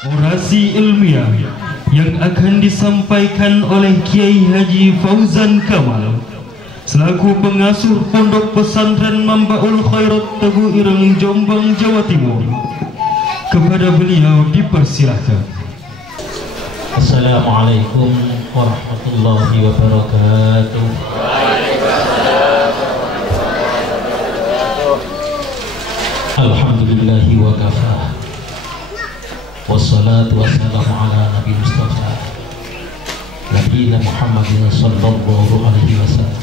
Orasi ilmiah yang akan disampaikan oleh Kiai Haji Fauzan Kamal selaku pengasuh Pondok Pesantren Mambaul Khairat Teguh Ireng Jombang, Jawa Timur. Kepada beliau dipersilahkan. Assalamualaikum warahmatullahi wabarakatuh. Alhamdulillahi wa kafa. Wassalatu wassalamu ala Nabi Mustafa Nabiyina Muhammadin sallallahu alaihi wasallam.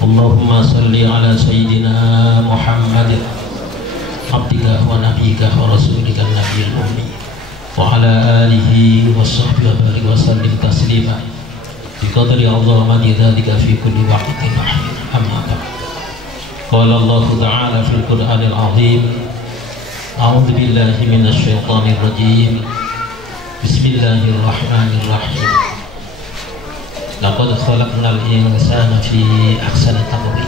Allahumma salli ala Sayyidina Muhammad abdika wa nabiyika wa rasulika nabiyil ummi wa ala alihi wa sahbihi wa sallim taslima biqadri azamati dzalika fi kulli waqtin amma ba'd. Qala Allah ta'ala fil Qur'anil azim, a'udzu billahi minasy syaithanir rajim, bismillahirrahmanirrahim. Laqad khalaqnal insana fi ahsani taqwim.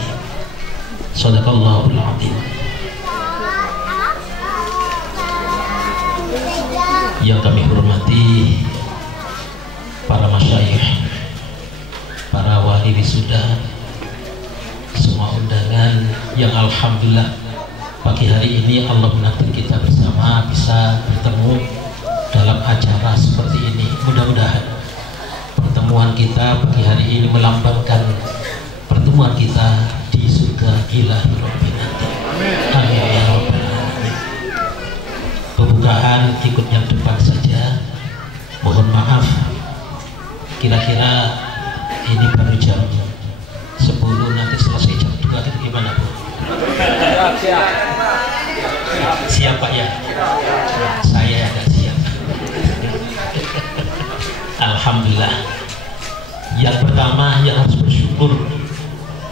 Shadaqallahul azim. Yang kami hormati para masyayikh, para wali wisuda, semua undangan yang alhamdulillah pagi hari ini Allah menakdir kita bersama bisa bertemu dalam acara seperti ini. Mudah-mudahan pertemuan kita pagi hari ini melambangkan pertemuan kita di surga ilahi Rabbil nanti. Amin ya rabbal alamin. Pembukaan ikut yang depan saja. Mohon maaf, kira-kira ini baru jam 10, nanti selesai jam 2 atau gimana Bu? Siap Pak ya? Saya agak siap. Alhamdulillah. Yang pertama yang harus bersyukur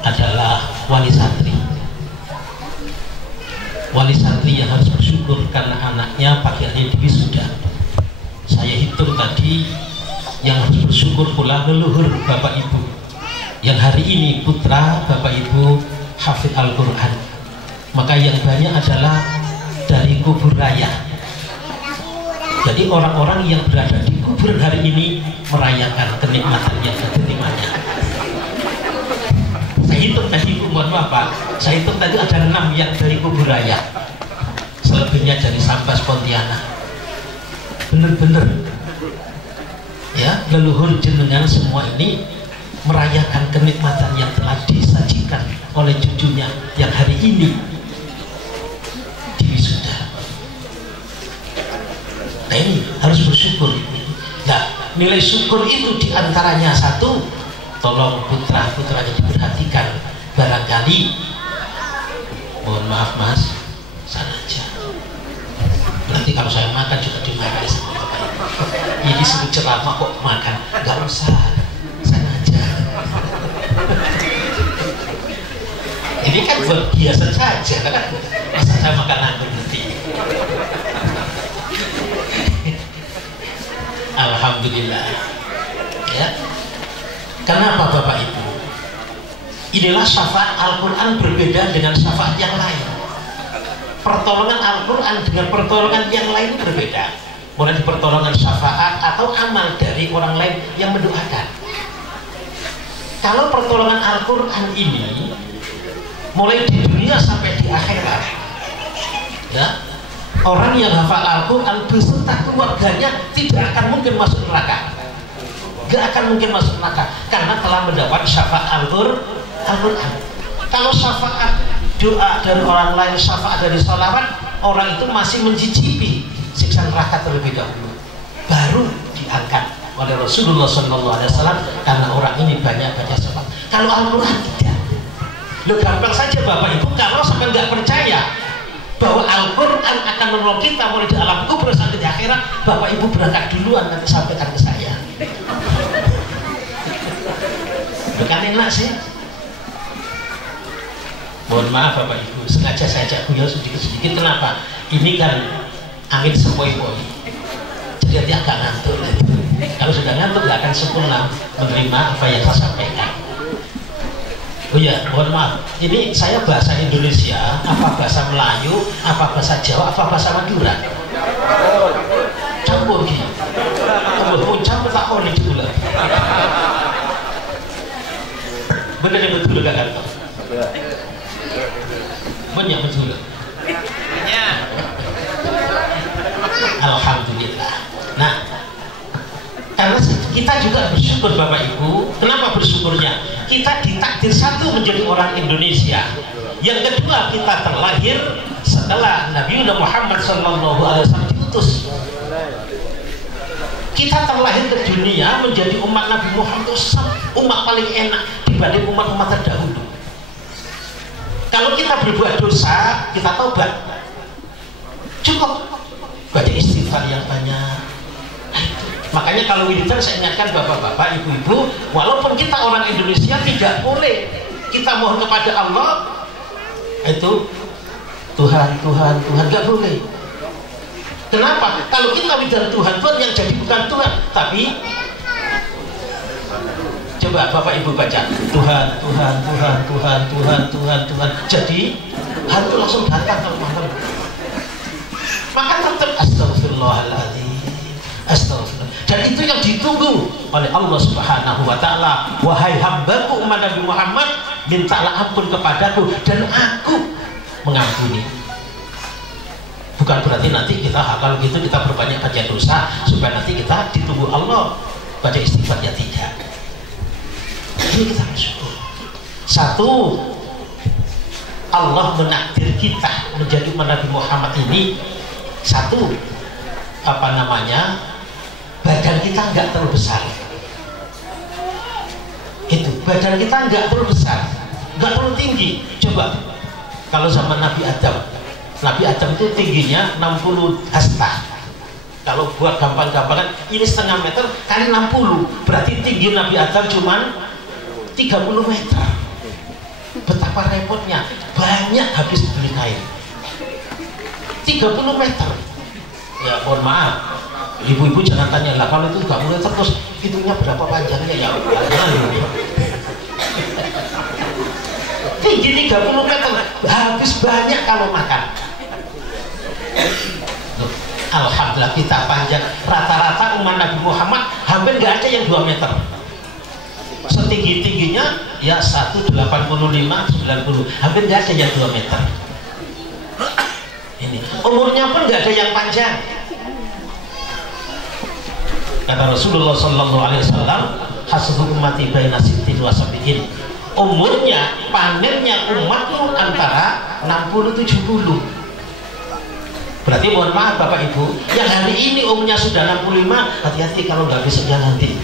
adalah wali santri. Wali santri yang harus bersyukur karena anaknya pagi hari ini sudah. Saya hitung tadi yang harus bersyukur pula leluhur Bapak Ibu yang hari ini putra Bapak Ibu hafid Al-Quran. Maka yang banyak adalah dari kubur raya. Jadi orang-orang yang berada di kubur hari ini merayakan kenikmatan yang diterimanya. Saya hitung tadi, mohon maaf Pak, saya hitung tadi ada 6 yang dari kubur raya, selebihnya dari Sambas Pontianak. Bener-bener ya, leluhur jenengan semua ini merayakan kenikmatan yang telah disajikan oleh cucunya yang hari ini diwisuda. Nah ini harus bersyukur. Nah nilai syukur itu diantaranya satu, tolong putra-putranya diperhatikan. Barangkali, mohon maaf Mas, sana aja. Nanti kalau saya makan juga dimarahi sama Bapak Ibu. Ini sebut ceramah kok makan, gak usah, sana aja. Ini kan biasa saja kan, masa saya makan anggur nanti. Alhamdulillah ya. Kenapa Bapak Ibu? Inilah syafaat Al-Quran berbeda dengan syafaat yang lain. Pertolongan Al-Quran dengan pertolongan yang lain berbeda. Mulai di pertolongan syafaat atau amal dari orang lain yang mendoakan. Kalau pertolongan Al-Quran ini mulai di dunia sampai di akhirat ya, orang yang hafal Al-Quran beserta keluarganya tidak akan mungkin masuk neraka. Gak akan mungkin masuk neraka karena telah mendapat syafaat Al-Quran. Kalau syafaat doa dari orang lain, syafaat dari sholawat, orang itu masih mencicipi siksa neraka terlebih dahulu, baru diangkat oleh Rasulullah SAW karena orang ini banyak baca syafaat. Kalau Al-Quran tidak. Lo gampang saja Bapak Ibu, kalau sampai nggak percaya bahwa Al-Quran akan menolong kita mulai di alam kubur sampai di akhirat, Bapak Ibu berangkat duluan, nanti sampaikan ke saya. Bukan enak sih. Mohon maaf Bapak Ibu, sengaja saya ajak beliau sedikit-sedikit. Kenapa? Ini kan angin sepoi-poi, jadi nanti agak ngantuk. Kalau sudah ngantuk nggak akan sempurna menerima apa yang saya sampaikan. Oh iya, mohon maaf. Ini saya bahasa Indonesia, apa bahasa Melayu, apa bahasa Jawa, apa bahasa Madura? ada betul gak kantor? Banyak betul. Alhamdulillah. Nah, karena kita juga bersyukur Bapak Ibu. Kenapa bersyukurnya? Kita ditakdir satu menjadi orang Indonesia. Yang kedua, kita terlahir setelah Nabi Muhammad SAW diutus. Kita terlahir ke dunia menjadi umat Nabi Muhammad, umat paling enak dibanding umat-umat terdahulu. Kalau kita berbuat dosa, kita taubat. Cukup baca istighfar yang banyak. Makanya kalau wiridan saya ingatkan bapak-bapak, ibu-ibu, walaupun kita orang Indonesia tidak boleh kita mohon kepada Allah itu Tuhan, Tuhan, Tuhan, nggak boleh. Kenapa? Kalau kita wiridan Tuhan, Tuhan yang jadi bukan Tuhan, tapi coba bapak ibu baca Tuhan, Tuhan, Tuhan, Tuhan, Tuhan, Tuhan, Tuhan, jadi hantu langsung datang kalau malam. Maka tetap astagfirullahaladzim, astagfirullah. Dan itu yang ditunggu oleh Allah Subhanahu wa Ta'ala. Wahai hambaku umat Nabi Muhammad, mintalah ampun kepadaku dan aku mengampuni. Bukan berarti nanti kita kalau gitu kita berbanyak baca dosa supaya nanti kita ditunggu Allah baca istighfar, ya tidak. Ini kita bersyukur. Satu, Allah menakdir kita menjadi umat Nabi Muhammad ini. Satu, apa namanya, badan kita nggak terlalu besar. Itu badan kita nggak terlalu besar, nggak terlalu tinggi. Coba kalau zaman Nabi Adam itu tingginya 60 hasta. Kalau buat gampang-gampangan ini setengah meter kali 60, berarti tinggi Nabi Adam cuman 30 meter. Betapa repotnya, banyak habis beli kain 30 meter. Ya mohon maaf, ibu-ibu jangan tanya lah, kalau itu 30 meter terus hidungnya berapa panjangnya, ya tinggi 30 meter, habis banyak kalau makan. Alhamdulillah kita panjang. Rata-rata umat Nabi Muhammad hampir nggak ada yang 2 meter. Setinggi-tingginya ya 185, 90, hampir nggak ada yang 2 meter. Ini umurnya pun nggak ada yang panjang. Kata Rasulullah Sallallahu Alaihi Wasallam, hasbu ummati baina sittin wa sab'in. Umurnya, panennya umatku antara 60-70. Berarti mohon maaf Bapak Ibu, yang hari ini umurnya sudah 65, hati-hati kalau nggak besoknya nanti.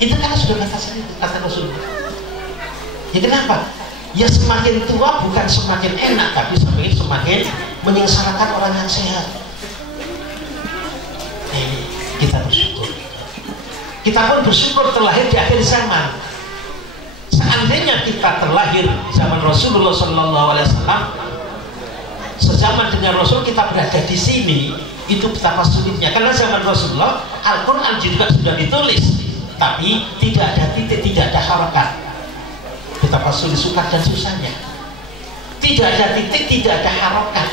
Itu karena sudah kata Rasulullah. Ya kenapa? Ya semakin tua bukan semakin enak, tapi semakin menyengsarakan orang yang sehat. Kita bersyukur. Kita pun bersyukur terlahir di akhir zaman. Seandainya kita terlahir zaman Rasulullah Sallallahu Alaihi Wasallam, sejaman dengan Rasul kita berada di sini, itu betapa sulitnya. Karena zaman Rasulullah Al-Quran juga sudah ditulis, tapi tidak ada titik, tidak ada harokat. Betapa sulit, sukar dan susahnya. Tidak ada titik, tidak ada harokat.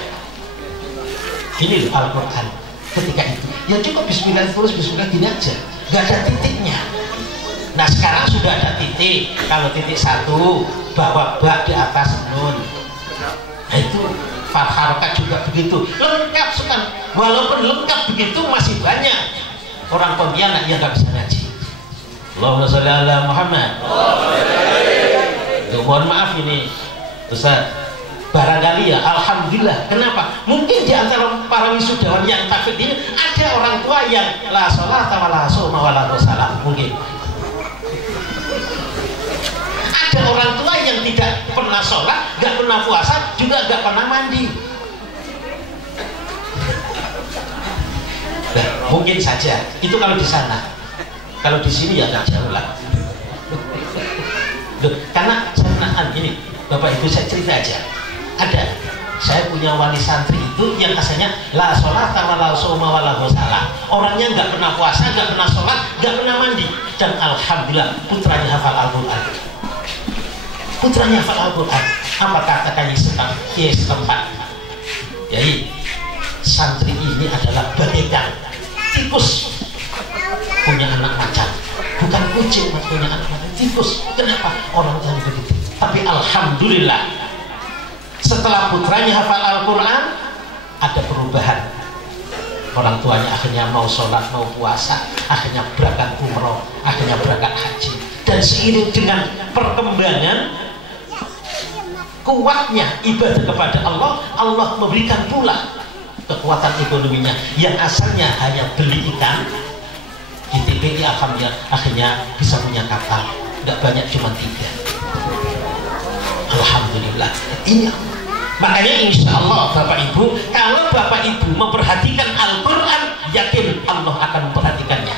Ini Al-Quran. Ketika itu ya cukup bismillah terus, bismillah gini aja, nggak ada titiknya. Nah sekarang sudah ada titik. Kalau titik 1 bawa bak di atas nun, nah itu harokat juga begitu lengkap sekali. Walaupun lengkap begitu masih banyak orang pembianak yang nggak bisa ngaji. Allahumma sholli ala Muhammad. Mohon maaf ini Ustaz, barangkali ya, alhamdulillah. Kenapa? Mungkin di antara para wisudawan yang takfir ini ada orang tua yang la sholat wa la soma wa la salam. Mungkin ada orang tua yang tidak pernah sholat, nggak pernah puasa, juga nggak pernah mandi. Nah, mungkin saja itu kalau di sana. Kalau di sini ya nggak jauh lah. Karena sanaan ini, Bapak Ibu saya cerita aja. Ada, saya punya wali santri itu yang asalnya la sholat wa la soma wa la salah. Orangnya nggak pernah puasa, nggak pernah sholat, nggak pernah mandi, dan alhamdulillah putranya hafal Al-Quran. Putranya hafal Al-Quran. Apa kata kiai setempat? Jadi santri ini adalah bagaikan tikus punya anak macan, bukan kucing. kucing, punya anak tikus. Kenapa? Orang yang begitu. Tapi alhamdulillah, setelah putranya hafal Al-Quran, ada perubahan. Orang tuanya akhirnya mau sholat, mau puasa, akhirnya berangkat umroh, akhirnya berangkat haji. Dan seiring dengan perkembangan kuatnya ibadah kepada Allah, Allah memberikan pula kekuatan ekonominya. Yang asalnya hanya beli ikan di TPI, alhamdulillah akhirnya bisa punya kapal, nggak banyak, cuma 3. Alhamdulillah. Ini makanya insya Allah Bapak Ibu, kalau Bapak Ibu memperhatikan Al-Quran, yakin Allah akan memperhatikannya.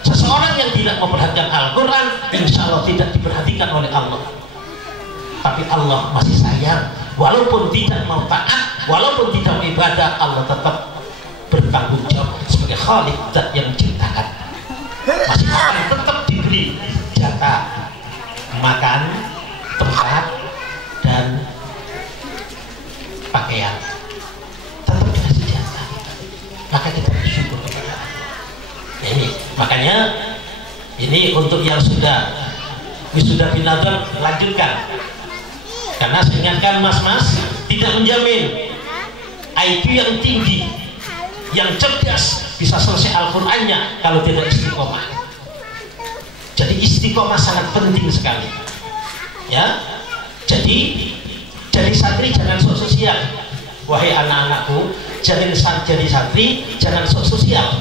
Seseorang yang tidak memperhatikan Al-Quran, insya Allah tidak diperhatikan oleh Allah. Tapi Allah masih sayang, walaupun tidak mau taat, walaupun tidak mau ibadah, Allah tetap bertanggung jawab sebagai Khalik, zat yang menciptakan. Masih akan tetap diberi jatah makan, tempat, dan pakaian. Tetap dikasih jatah. Maka kita bersyukur kepada Allah. Ya, ini makanya ini untuk yang sudah wisuda binadar, lanjutkan. Karena saya ingatkan mas-mas, tidak menjamin IQ yang tinggi, yang cerdas, bisa selesai Al-Qurannya kalau tidak istiqomah. Jadi istiqomah sangat penting sekali. Ya, jadi santri jangan sok sosial. Wahai anak-anakku, jadi santri jangan sok sosial,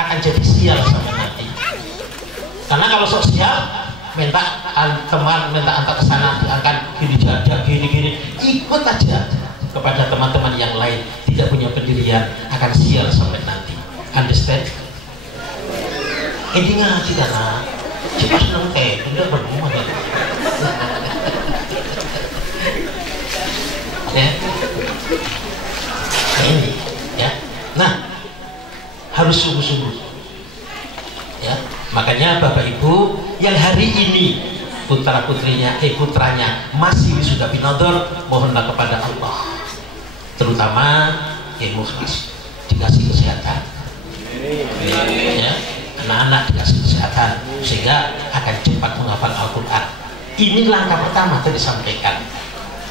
akan jadi sial sampai nanti. Karena kalau sosial, minta teman, minta antar ke sana, diangkat gini jaga, gini, ikut aja kepada teman-teman yang lain, tidak punya pendirian, akan sial sampai nanti. Understand? Ini ngaji karena cepat seneng bener berdua ya. Ya, ini ya. Nah, harus sungguh-sungguh. Ya, makanya Bapak Ibu yang hari ini putranya masih wisuda binadar, mohonlah kepada Allah, terutama yang mukhlas, dikasih kesehatan, ya, anak-anak dikasih kesehatan sehingga akan cepat menghafal Al-Quran. Ini langkah pertama tadi disampaikan.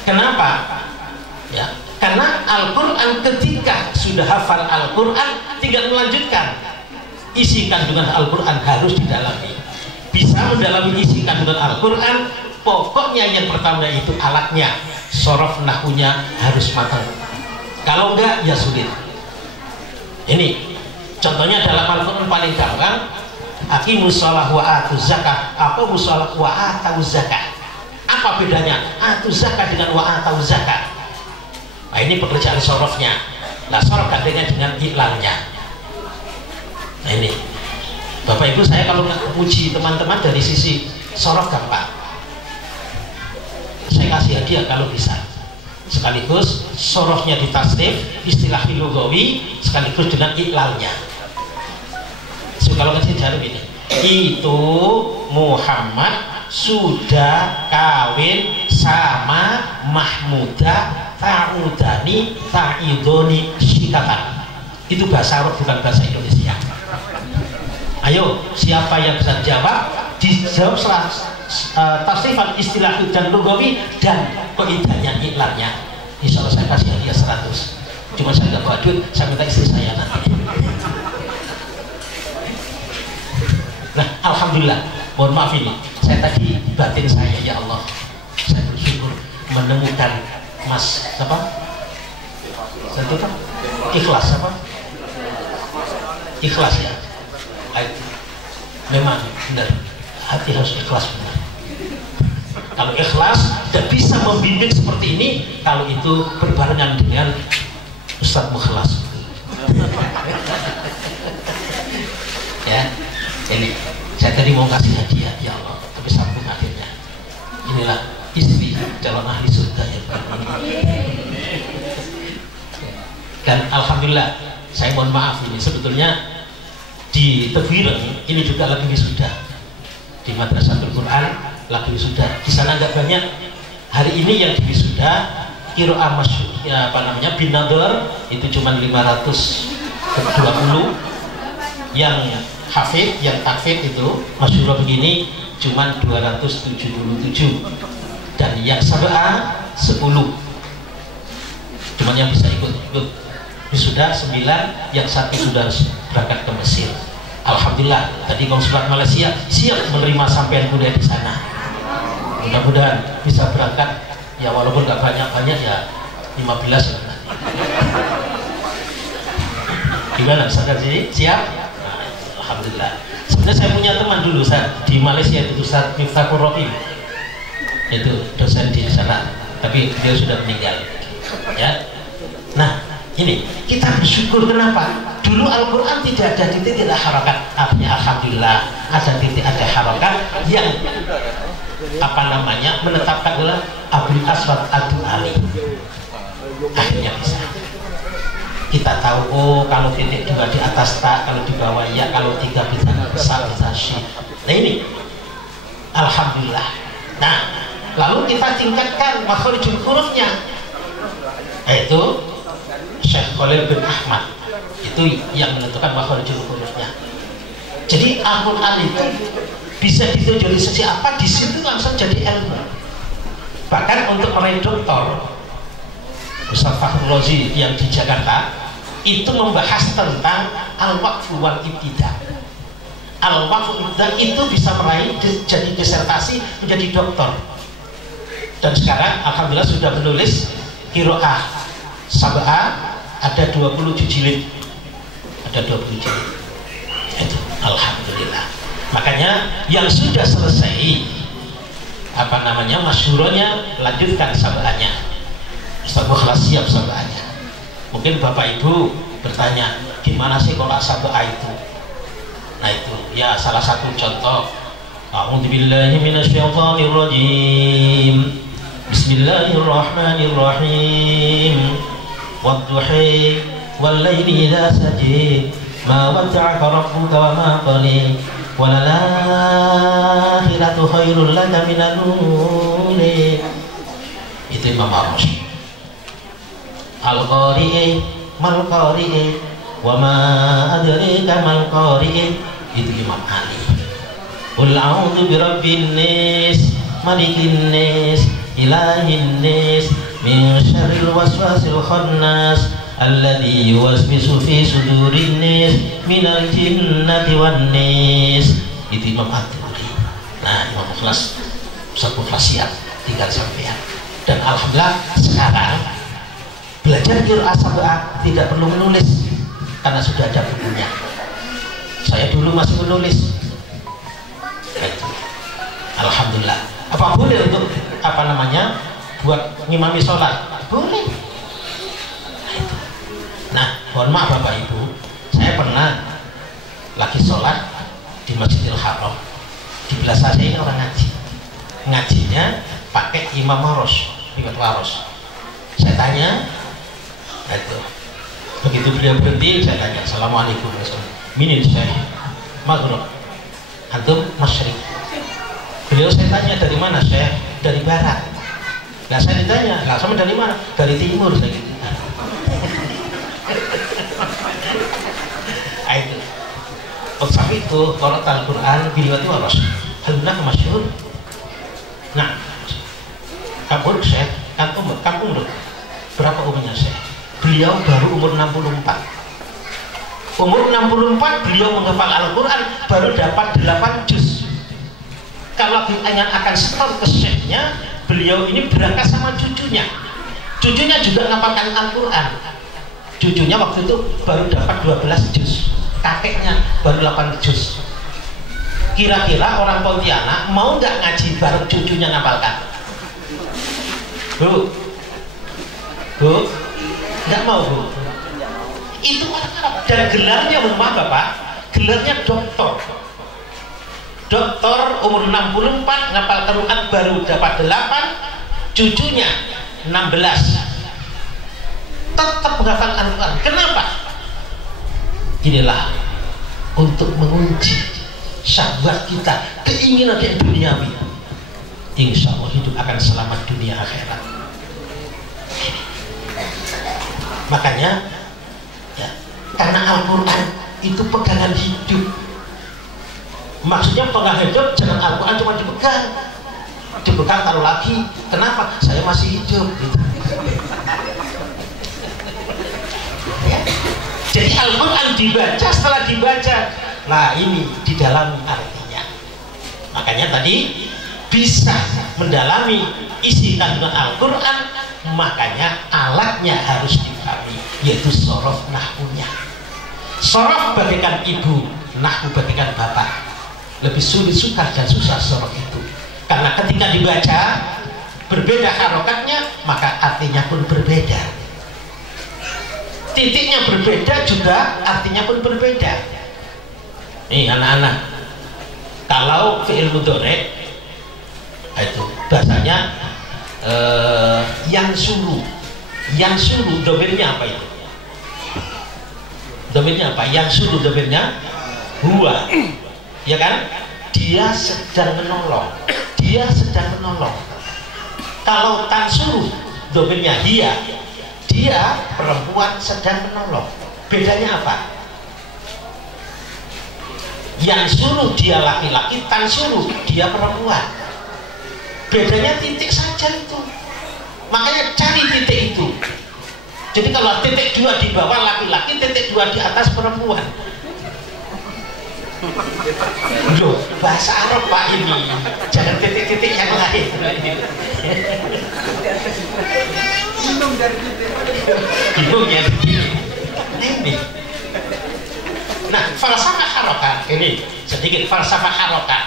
Kenapa? Ya, karena Al-Quran ketika sudah hafal Al-Quran tinggal melanjutkan. Isi kandungan Al-Quran harus didalami. Bisa mendalami isi kandungan Al-Quran, pokoknya yang pertama itu alatnya, sorof nahunya harus matang. Kalau enggak, ya sulit. Ini contohnya dalam Al-Quran paling gampang, aqimus shalah wa atuz zakah. Apa musalah wa atuz zakah? Apa bedanya atuz zakah dengan wa atuz zakah? Nah, ini pekerjaan sorofnya. Nah, sorof gantinya dengan iklannya. Nah, ini Bapak Ibu, saya kalau uji teman-teman dari sisi sorof gampang, saya kasih hadiah kalau bisa, sekaligus sorofnya ditasnif, istilah lugawi, sekaligus dengan iklalnya. So, kalau kasih jarum ini, itu Muhammad sudah kawin sama Mahmudah ta'udani ta'idoni syikatan. Itu bahasa Arab, bukan bahasa Indonesia. Ayo, siapa yang bisa jawab? Dijawab tasrifan istilah dan lugawi dan kaidahnya iklannya. Insya Allah saya kasih hadiah 100. Cuma saya nggak bawa duit, saya minta istri saya nanti. Nah, alhamdulillah, mohon maaf ini, saya tadi batin saya, ya Allah, saya bersyukur menemukan Mas apa? Satu kan? Ikhlas apa? Ikhlas ya. Memang benar, hati harus ikhlas benar. Kalau ikhlas dan bisa membimbing seperti ini, kalau itu berbarengan dengan Ustadz Mukhlas. Ya, ini saya tadi mau kasih hadiah, ya Allah, tapi sambung akhirnya. Inilah istri calon ahli surga ya. Dan alhamdulillah, saya mohon maaf ini sebetulnya di Tebireng ini juga lagi wisuda, di Madrasatul Quran lagi wisuda. Di sana nggak banyak. Hari ini yang di wisuda qiraah ya, apa namanya, binadar itu cuma 520, yang hafid, yang takfid itu masyhur begini cuman 277, dan yang sab'a 10, cuman yang bisa ikut sudah 9, yang satu sudah berangkat ke Mesir. Alhamdulillah tadi konsulat Malaysia siap menerima sampean kuliah di sana. Mudah-mudahan bisa berangkat ya, walaupun gak banyak-banyak ya 15 ya. Gimana Ustaz sini? Siap? Nah, alhamdulillah. Sebenarnya saya punya teman dulu Ustaz di Malaysia itu Ustaz Miftahul Rahim. Itu dosen di sana, tapi dia sudah meninggal. Ya. Nah, ini kita bersyukur kenapa? Dulu Al-Qur'an tidak ada titik, tidak harokat. Artinya alhamdulillah ada titik, ada harokat yang menetapkan adalah Abul Aswad Ad-Du'ali. Akhirnya bisa. Kita tahu, oh kalau titik 2 di atas tak, kalau di bawah ya, kalau 3 bisa besar, bisa syi. Nah ini alhamdulillah. Nah, lalu kita tingkatkan makharijul hurufnya, yaitu Syekh Khalil bin Ahmad, itu yang menentukan makharijul hurufnya. Jadi Al-Qur'an itu bisa dituju dari sisi apa, di situ langsung jadi ilmu. Bahkan untuk meraih doktor, Ustaz Fakhrul Razi yang di Jakarta itu membahas tentang al-waqfu wal ibtida. Al-waqfu ibtida itu bisa meraih jadi disertasi menjadi doktor. Dan sekarang alhamdulillah sudah menulis qiraah sab'ah, ada 27 jilid. Ada 20 jilid. Itu alhamdulillah. Makanya yang sudah selesai masyhurnya lanjutkan sab'ahnya. Ustaz Mukhlas siap sab'ahnya. Mungkin Bapak Ibu bertanya, gimana sih kalau sab'ah itu? Nah itu ya salah satu contoh. A'udzubillahi minasyaitonirrajim. Bismillahirrahmanirrahim. Wadduhi wallaili idza saji ma wadda'aka rabbuka wa ma qali walal-akhiratu khairul laka minal ula. Itu Imam Ar-Rasyid. Al-Qari'i mal qari'i wa ma adraka mal qari'i, itu Imam Ali. Qul a'udzu birabbin nas malikin nas ilahin nas min syarril waswasil khannas alladzi yuwaswisu fi sudurin nas minal jinnati wan nas. Itu Imam At-Tabari. Nah, Imam Mukhlas, Ustaz Mukhlas siap, tinggal sampean. Dan alhamdulillah sekarang belajar qiraah sab'ah tidak perlu menulis karena sudah ada bukunya. Saya dulu masih menulis. Alhamdulillah. Apa boleh untuk buat ngimami sholat? Boleh. Nah, mohon maaf Bapak Ibu, saya pernah lagi sholat di Masjidil Haram. Di belah saya ini orang ngaji. Ngajinya pakai Imam Waros, Imam Waros. Saya tanya, itu begitu beliau berhenti, saya tanya, assalamualaikum minin Syekh Maghrib, antum masyrik. Beliau saya tanya, dari mana Syekh? Dari barat. Nah saya ditanya, lah sama dari mana? Dari timur. Saya gitu. Itu tapi itu kalau Al-Quran beliau itu harus halunah masyhur. Nah kampung Syekh, kampung berapa umurnya Syekh? Beliau baru umur 64. Umur 64 beliau menghafal Al-Quran baru dapat 8 juz. Kalau ditanya akan setor ke Syekhnya, beliau ini berangkat sama cucunya. Cucunya juga menghafalkan Al-Quran. Cucunya waktu itu baru dapat 12 juz. Kakeknya baru 8 juz. Kira-kira orang Pontianak mau nggak ngaji bareng cucunya ngapalkan? Bu, nggak mau Bu. Itu orang Arab. Dan gelarnya rumah Bapak, gelarnya doktor. Doktor umur 64 ngapal Quran baru dapat 8, cucunya 16. Tetap menghafal Al-Quran. Kenapa? Inilah untuk mengunci syahwat kita, keinginan yang duniawi. Insya Allah hidup akan selamat dunia akhirat. Makanya ya, karena Al-Quran itu pegangan hidup, Maksudnya pegang hidup, jangan Al-Quran cuma dipegang taruh lagi. Kenapa? Saya masih hidup gitu. Ya. Jadi Al-Quran dibaca, setelah dibaca, nah ini didalami artinya. Makanya tadi bisa mendalami isi kandungan Al-Quran, makanya alatnya harus dipahami, yaitu sorof nahwunya. Sorof bagaikan ibu, nahwu bagaikan bapak. Lebih sulit, sukar dan susah sorof itu, karena ketika dibaca berbeda harokatnya, maka artinya pun berbeda, titiknya berbeda juga, artinya pun berbeda. Nih anak-anak, kalau fi'il mudhari itu bahasanya yang suruh domirnya apa itu? Domirnya apa? Yang suruh domirnya huwa, ya kan? Dia sedang menolong, dia sedang menolong. Kalau tansuru domirnya dia perempuan sedang menolong. Bedanya apa? Yang suruh dia laki-laki, tansuru dia perempuan. Bedanya titik saja itu. Makanya cari titik itu. Jadi kalau titik 2 di bawah laki-laki, titik 2 di atas perempuan. Loh, bahasa Arab Pak ini, jangan titik-titik yang lain. Bingung ya ini. Nah, falsafah harokat ini sedikit falsafah harokat.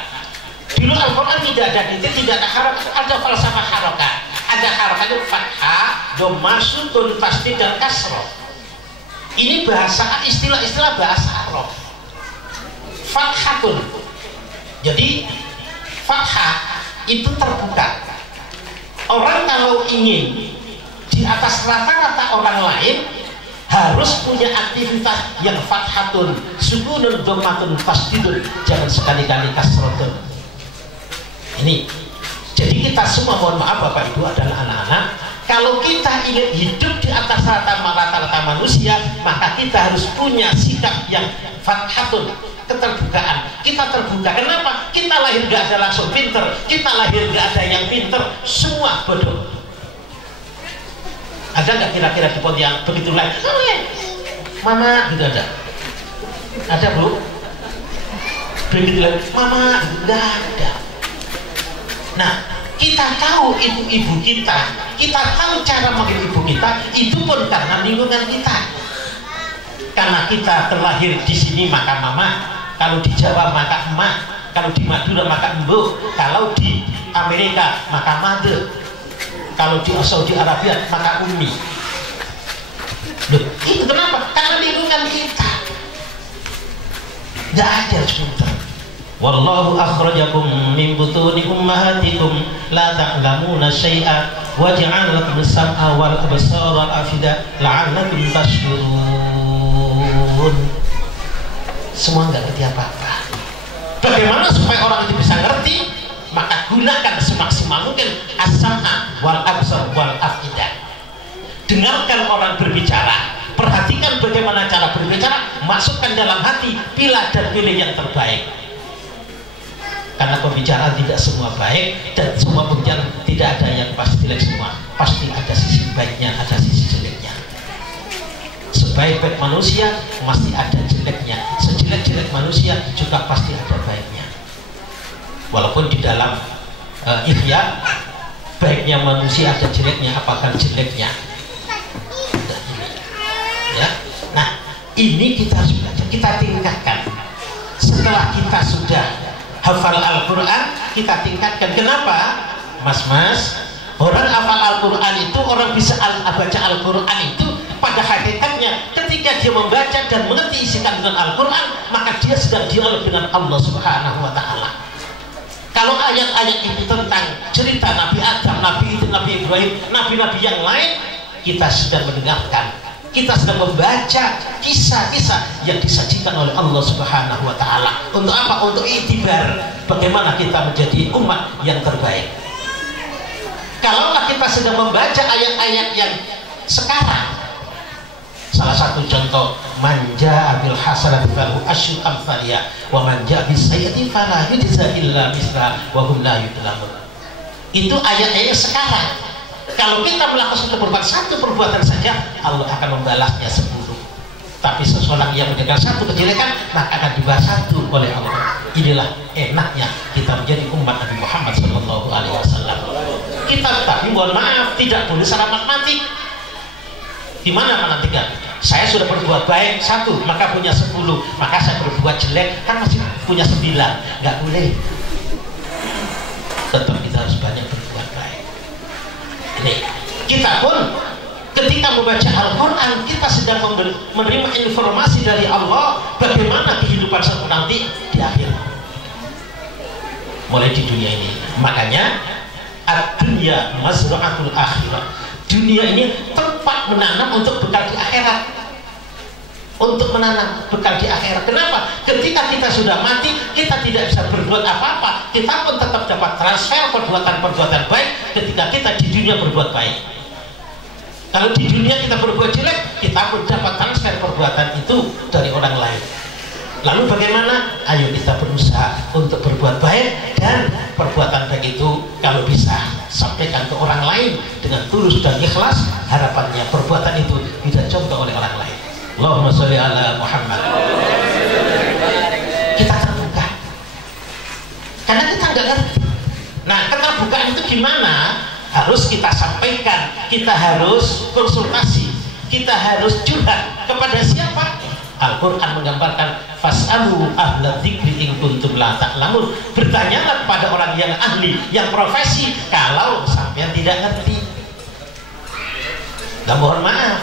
Dulu Al-Quran tidak ada titik, tidak ada harokat, ada falsafah harokat. Ada harokat itu fathah, dhamma, sukun, tasdid dan kasroh. Ini bahasa istilah-istilah bahasa Arab. Fathatun, jadi fathah itu terbuka. Orang kalau ingin di atas rata-rata orang lain harus punya aktivitas yang fathatun, sukunun, dhammatun, tasdidun, jangan sekali-kali kasrotun. Ini jadi kita semua, mohon maaf Bapak Ibu adalah anak-anak, kalau kita ingin hidup di atas rata-rata manusia, maka kita harus punya sikap yang fathatun, keterbukaan. Kita terbuka. Kenapa? Kita lahir gak ada langsung pinter, kita lahir gak ada yang pinter, semua bodoh. Ada nggak kira-kira di pot yang begitu lahir, mama gitu ada? Ada Bu? Begitu lahir, mama nggak ada. Nah, kita tahu itu ibu kita tahu cara manggil ibu kita, itu pun karena lingkungan kita. Karena kita terlahir di sini maka mama, kalau di Jawa maka emak, kalau di Madura maka embu, kalau di Amerika maka mother, kalau di Saudi Arabia maka umi. Loh, itu kenapa? Karena lingkungan kita. Nggak ada sebentar. Wallahu akhrajakum min butuni ummahatikum la ta'lamuna syai'a wa ja'ala lakum as-sam'a wal absara wal afida la'allakum tashkurun. Semua nggak ngerti apa-apa. Bagaimana supaya orang itu bisa ngerti? Maka gunakan semaksimal mungkin as-sam'a wal absara wal afida. Dengarkan orang berbicara, perhatikan bagaimana cara berbicara, masukkan dalam hati, pilih dan pilih yang terbaik. Karena pembicaraan tidak semua baik, dan semua pembicaraan tidak ada yang pasti jelek semua. Pasti ada sisi baiknya, ada sisi jeleknya. Sebaik-baik manusia pasti ada jeleknya, sejelek-jelek manusia juga pasti ada baiknya. Walaupun di dalam Ihya, baiknya manusia ada jeleknya, apakah jeleknya? Ya. Nah, ini kita harus belajar, kita tingkatkan. Setelah kita sudah hafal Al-Quran, kita tingkatkan. Kenapa? Mas-mas, orang hafal Al-Quran itu, orang bisa baca Al-Quran itu, pada hakikatnya ketika dia membaca dan mengerti isi kandungan Al-Quran, maka dia sedang dialog dengan Allah Subhanahu wa Ta'ala. Kalau ayat-ayat itu tentang cerita Nabi Adam, Nabi itu, Nabi Ibrahim, nabi-nabi yang lain, kita sedang mendengarkan, kita sedang membaca kisah-kisah yang disajikan oleh Allah Subhanahu wa Ta'ala. Untuk apa? Untuk iktibar bagaimana kita menjadi umat yang terbaik. Kalaulah kita sedang membaca ayat-ayat yang sekarang Salah satu contoh, manja bil hasanati falahu asyru amsalha wa manja bis sayyi'ati fala yujza illa misla wa hum la yudlamun. Itu ayat-ayat sekarang. Kalau kita melakukan satu perbuatan saja, Allah akan membalasnya 10. Tapi seseorang yang meninggalkan satu kejelekan, maka akan dibalas 1 oleh Allah. Inilah enaknya kita menjadi umat Nabi Muhammad SAW. Kita tapi mohon maaf, tidak boleh secara matematik. Di mana menantikan? Saya sudah berbuat baik 1, maka punya 10. Maka saya berbuat jelek, kan masih punya 9. Nggak boleh. Tetap kita harus banyak berbuat baik. Ini kita pun ketika membaca Al-Quran, kita sedang menerima informasi dari Allah bagaimana kehidupan nanti di akhir, mulai di dunia ini. Makanya ad-dunya mazra'atul akhirah. Dunia ini tempat menanam untuk bekal di akhirat. Untuk menanam bekal di akhirat. Kenapa? Ketika kita sudah mati, kita tidak bisa berbuat apa-apa. Kita pun tetap dapat transfer perbuatan-perbuatan baik ketika kita di dunia berbuat baik. Kalau di dunia kita berbuat jelek, kita pun dapat transfer perbuatan itu dari orang lain. Lalu bagaimana? Ayo kita berusaha untuk berbuat baik, dan perbuatan baik itu kalau bisa sampaikan ke orang lain dengan tulus dan ikhlas. Harapannya perbuatan itu tidak contoh oleh orang lain. Allahumma sholli ala Muhammad. Kita terbuka karena kita nggak ngerti. Nah, keterbukaan itu gimana? Harus kita sampaikan, kita harus konsultasi, kita harus curhat kepada siapa? Al-Quran menggambarkan fas'alu ahla dzikri in kuntum la ta'lamun. Bertanyalah kepada orang yang ahli, yang profesi, kalau sampean tidak ngerti. Dan mohon maaf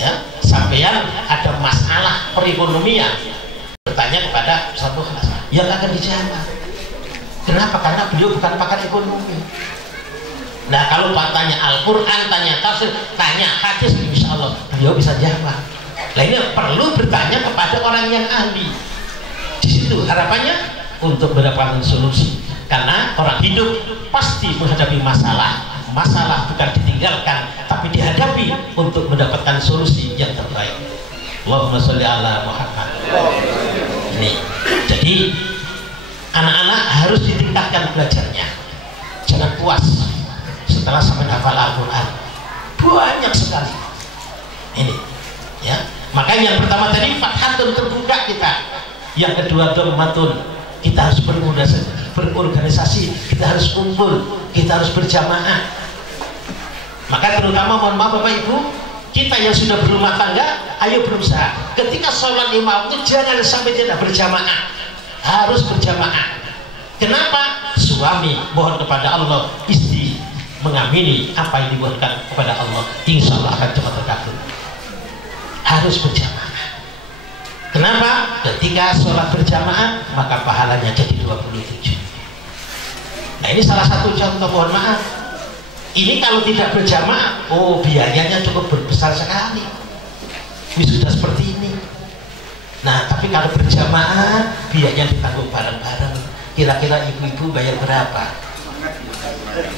ya, sampean ada masalah perekonomian, bertanya kepada satu kelas yang akan dijawab. Kenapa? Karena beliau bukan pakar ekonomi. Nah, kalau Pak tanya Al-Quran, tanya tafsir, tanya hadis, insya Allah beliau bisa jawab. Nah, ini perlu bertanya kepada orang yang ahli. Di situ harapannya untuk mendapatkan solusi. Karena orang hidup pasti menghadapi masalah. Masalah bukan ditinggalkan, tapi dihadapi untuk mendapatkan solusi yang terbaik. Allahumma sholli ala Muhammad. Ini. Jadi anak-anak harus ditingkatkan belajarnya. Jangan puas setelah sampai hafal Al-Quran, banyak sekali ini ya. Maka yang pertama tadi fathatun, terbuka kita. Yang kedua dhammatun, kita harus berorganisasi, kita harus kumpul, kita harus berjamaah. Maka terutama mohon maaf Bapak Ibu, kita yang sudah berumah tangga, ayo berusaha ketika sholat 5 waktu jangan sampai tidak berjamaah, harus berjamaah. Kenapa? Suami mohon kepada Allah, istri mengamini apa yang dibuatkan kepada Allah, insya Allah akan cepat terkabul. Harus berjamaah. Kenapa? Ketika sholat berjamaah maka pahalanya jadi 27. Nah, ini salah satu contoh. Mohon maaf, ini kalau tidak berjamaah, oh biayanya cukup besar sekali wisuda seperti ini. Nah, tapi kalau berjamaah biayanya ditanggung bareng-bareng. Kira-kira ibu-ibu bayar berapa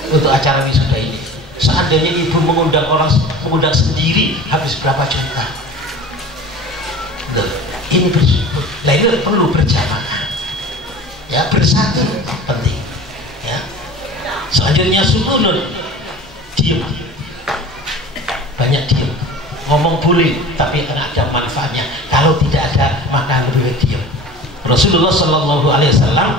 untuk acara wisuda ini? Seandainya ibu mengundang sendiri habis berapa juta? Loh, ini bersyukur. Nah, ini perlu berjamaah ya, bersatu penting ya. Selanjutnya sukunun, diam, banyak diam. Ngomong boleh tapi ada manfaatnya, kalau tidak ada maka lebih baik diam. Rasulullah Shallallahu Alaihi Wasallam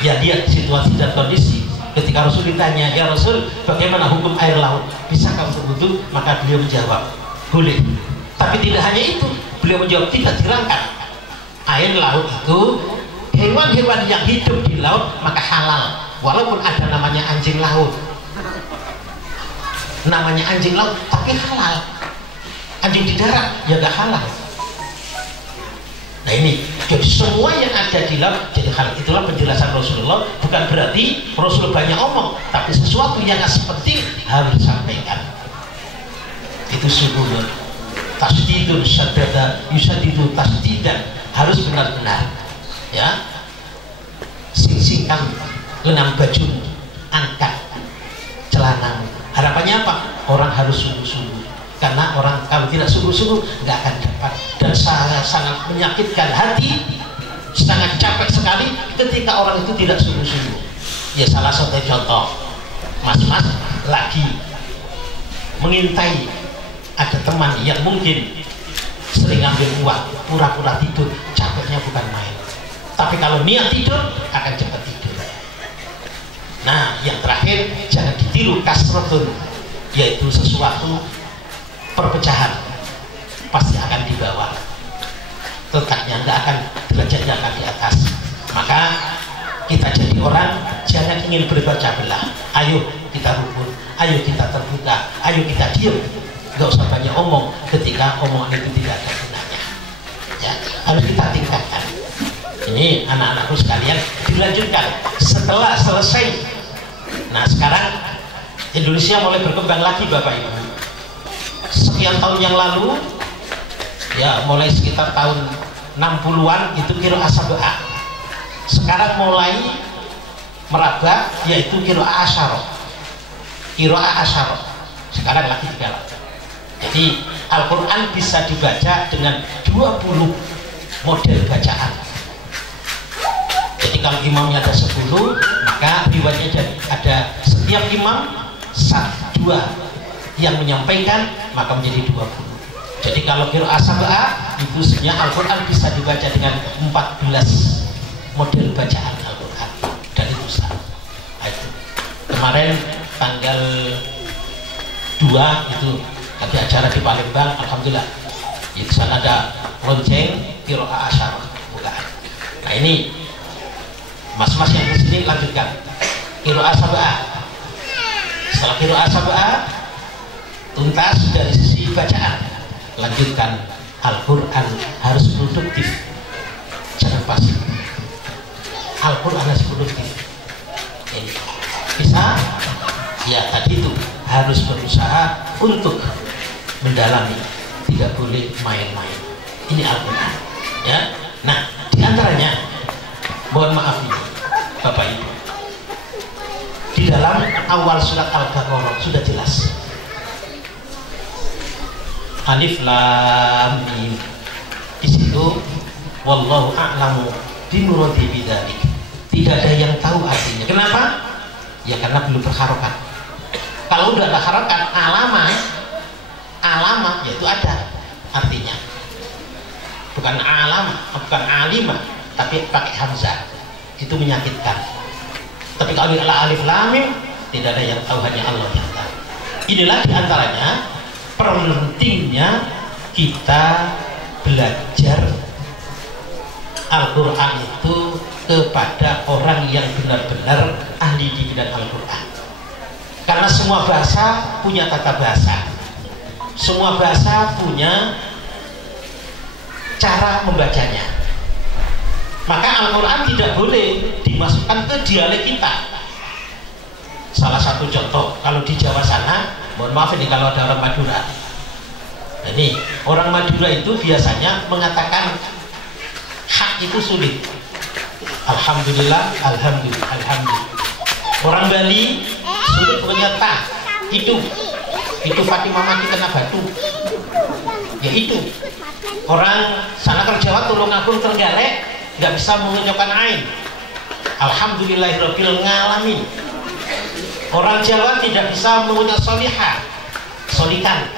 ya lihat situasi dan kondisi. Ketika Rasul ditanya, ya Rasul bagaimana hukum air laut, bisakah untuk wudhu? Maka beliau menjawab boleh. Tapi tidak hanya itu, beliau menjawab tidak dirangkap. Air laut itu hewan-hewan yang hidup di laut maka halal, walaupun ada namanya anjing laut, namanya anjing laut tapi halal. Anjing di darat ya gak halal. Nah, ini jadi semua yang ada di laut jadi halal. Itulah penjelasan Rasulullah. Bukan berarti Rasul banyak omong, tapi sesuatu yang penting harus disampaikan. Itu subuhun tasdidun syadada yusadidu tasdidan, harus benar-benar ya. Sing-singkan lengan baju, angkat celana. Harapannya apa? Orang harus sungguh-sungguh. Karena orang kalau Kalau tidak sungguh-sungguh nggak akan dapat, dan sangat menyakitkan hati, sangat capek sekali ketika orang itu tidak sungguh-sungguh. Ya salah satu contoh, mas-mas lagi mengintai ada teman yang mungkin sering ambil uang, pura-pura tidur, capeknya bukan main. Tapi kalau niat tidur akan cepat tidur. Nah, yang terakhir, jangan ditiru kasratun, yaitu sesuatu perpecahan pasti akan dibawa, letaknya tidak akan, derajatnya akan di atas. Maka kita jadi orang jangan ingin berbaca belah. Ayo kita rukun, ayo kita terbuka, ayo kita diam, nggak usah banyak omong ketika omongan itu tidak ada gunanya. Ya, harus kita tingkatkan. Ini anak-anakku sekalian, dilanjutkan setelah selesai. Nah, sekarang Indonesia mulai berkembang lagi Bapak Ibu. Sekian tahun yang lalu, ya mulai sekitar tahun 60-an itu qiraah sab'ah. Sekarang mulai meraba, yaitu qiraah asyarah. Qiraah asyarah sekarang lagi digalak. Jadi Al-Quran bisa dibaca dengan 20 model bacaan. Jadi kalau imamnya ada 10, maka riwayatnya ada setiap imam 1-2 yang menyampaikan, maka menjadi 20. Jadi kalau qiraah sab'ah itu sebenarnya Al-Quran bisa dibaca dengan 14 model bacaan Al-Quran, dan itu sah. Itu kemarin tanggal 2 itu ada acara di Palembang, alhamdulillah. Di sana ada lonceng qiraah asyarah bukaan. Nah ini mas-mas yang kesini lanjutkan qiraah sab'ah. Setelah qiraah sab'ah tuntas dari sisi bacaan, lanjutkan Al-Quran harus produktif, jangan pasif. Al-Quran harus produktif. Ini bisa ya, tadi itu harus berusaha untuk mendalami, tidak boleh main-main. Ini Al-Quran ya. Nah, diantaranya mohon maaf ini Bapak Ibu, di dalam awal surat Al-Baqarah sudah jelas alif lam mim. Di situ wallahu a'lamu bimuradi bidzalik. Tidak ada yang tahu artinya. Kenapa? Ya karena belum berharokat. Kalau udah ada harokat, alamah yaitu ada artinya. Bukan alam, bukan alimah, tapi pakai hamzah. Itu menyakitkan. Tapi kalau alif lam mim, tidak ada yang tahu, hanya Allah yang tahu. Inilah diantaranya pentingnya kita belajar Al-Quran itu kepada orang yang benar-benar ahli di bidang Al-Quran. Karena semua bahasa punya tata bahasa, semua bahasa punya cara membacanya. Maka Al-Quran tidak boleh dimasukkan ke dialek kita. Salah satu contoh, kalau di Jawa sana, mohon maaf ini kalau ada orang Madura. Ini orang Madura itu biasanya mengatakan hak itu sulit. Alhamdulillah, alhamdulillah, alhamdulillah. Orang Bali sulit punya ta, itu Fatimah mati kena batu. Ya itu. Orang sana ke Jawa Tulungagung Trenggalek nggak bisa mengucapkan ain. Alhamdulillahirabbil ngalamin. Orang Jawa tidak bisa mengucap solihah, solikan,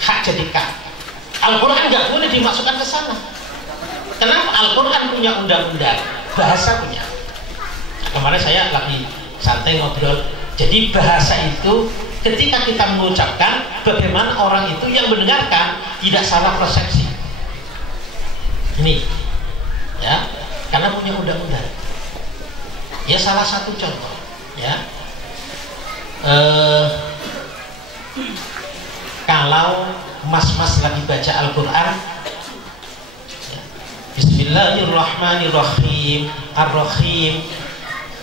hak jadi kak. Al-Quran nggak boleh dimasukkan ke sana. Kenapa? Al-Quran punya undang-undang, bahasa punya. Nah, kemarin saya lagi santai ngobrol. Jadi bahasa itu ketika kita mengucapkan, bagaimana orang itu yang mendengarkan tidak salah persepsi. Ini, ya, karena punya undang-undang. Ya salah satu contoh, ya. Kalau mas-mas lagi baca Al-Quran, ya, Bismillahirrahmanirrahim, Ar-Rahim,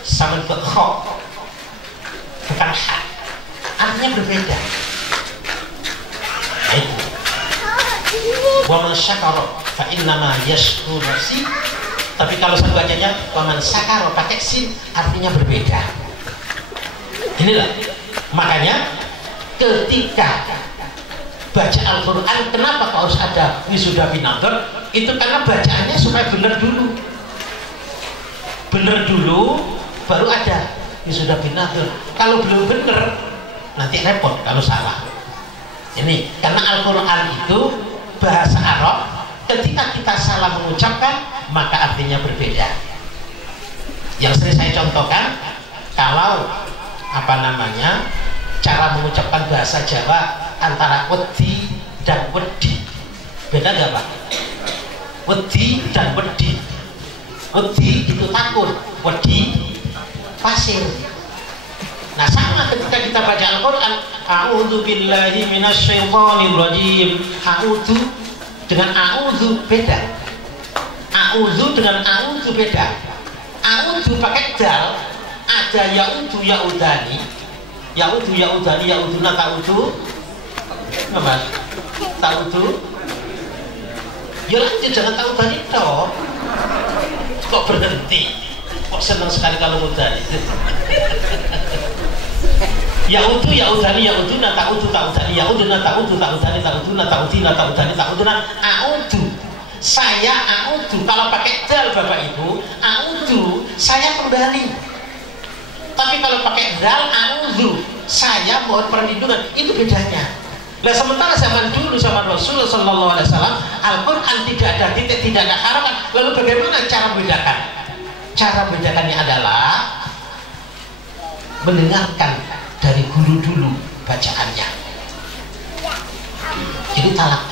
sama kho, bukan hak, artinya berbeda. Itu. Wa man syakara fa innama yashkuru nafsi. Tapi kalau saya bacanya wa man syakara pakai sin, artinya berbeda. Inilah makanya ketika baca Al-Quran, kenapa kok harus ada wisuda binador? Itu karena bacaannya supaya benar dulu, baru ada wisuda binador. Kalau belum benar nanti repot kalau salah. Ini karena Al-Quran itu bahasa Arab, ketika kita salah mengucapkan maka artinya berbeda. Yang sering saya contohkan, kalau cara mengucapkan bahasa Jawa antara wedi dan wedi, beda nggak Pak? Wedi dan wedi, wedi itu takut, wedi pasir. Nah sama ketika kita baca Al-Quran, a'udzu billahi minasyaitonir rajim, a'udzu dengan a'udzu beda, a'udzu dengan a'udzu beda. A'udzu pakai dal, ada ya'udzu ya'udani, ya'udzu ya'udani, ya'udzuna ta'udzu apa? Ta'udzu ya lanjut, jangan ta'udani toh. Kok berhenti? Kok senang sekali kalau mudani. Ya'udzu ya'udani, ya'udzuna ta'udzu ta'udani, ya'udzuna ta'udzu ta'udani, ta'udzuna ta'udzina ta'udani, ta'udzuna a'udzu. Saya a'udzu, kalau pakai dal Bapak Ibu, a'udzu saya kembali. Tapi kalau pakai dal, a'udzu saya mohon perlindungan. Itu bedanya. Nah sementara zaman dulu, zaman Rasulullah SAW, Al-Quran tidak ada titik, tidak ada harapan. Lalu bagaimana cara membedakan? Cara membedakannya adalah mendengarkan dari guru dulu bacaannya. Jadi talak.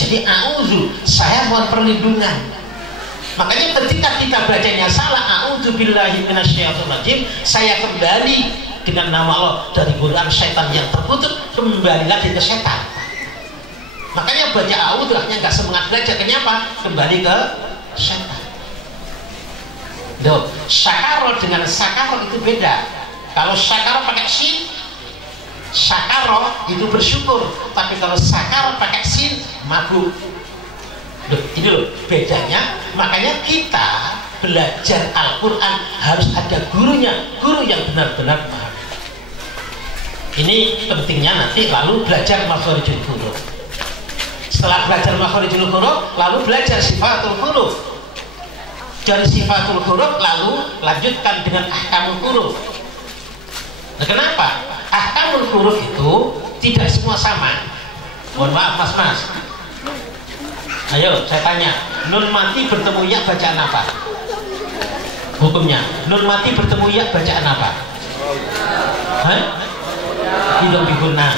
Jadi a'udzu saya mohon perlindungan. Makanya ketika kita bacanya salah, a'udzu billahi minasyaitonir rajim, saya kembali dengan nama Allah dari godaan syaitan yang terkutuk, kembali lagi ke setan. Makanya baca a'udzu hanya nggak semangat belajar, kenapa? Kembali ke setan. Loh, syakaro dengan sakaro itu beda. Kalau syakaro pakai sin, syakaro itu bersyukur, tapi kalau sakaro pakai sin, mabuk. Loh, ini loh bedanya. Makanya kita belajar Al-Quran harus ada gurunya, guru yang benar-benar paham. Ini pentingnya nanti lalu belajar makharijul huruf. Setelah belajar makharijul huruf, lalu belajar sifatul huruf. Dari sifatul huruf lalu lanjutkan dengan ahkamul huruf. Nah, kenapa? Ahkamul huruf itu tidak semua sama. Mohon maaf mas. Ayo saya tanya, nun mati bertemu ya bacaan apa? Hukumnya nun mati bertemu ya bacaan apa? Hah? Idom bihunna.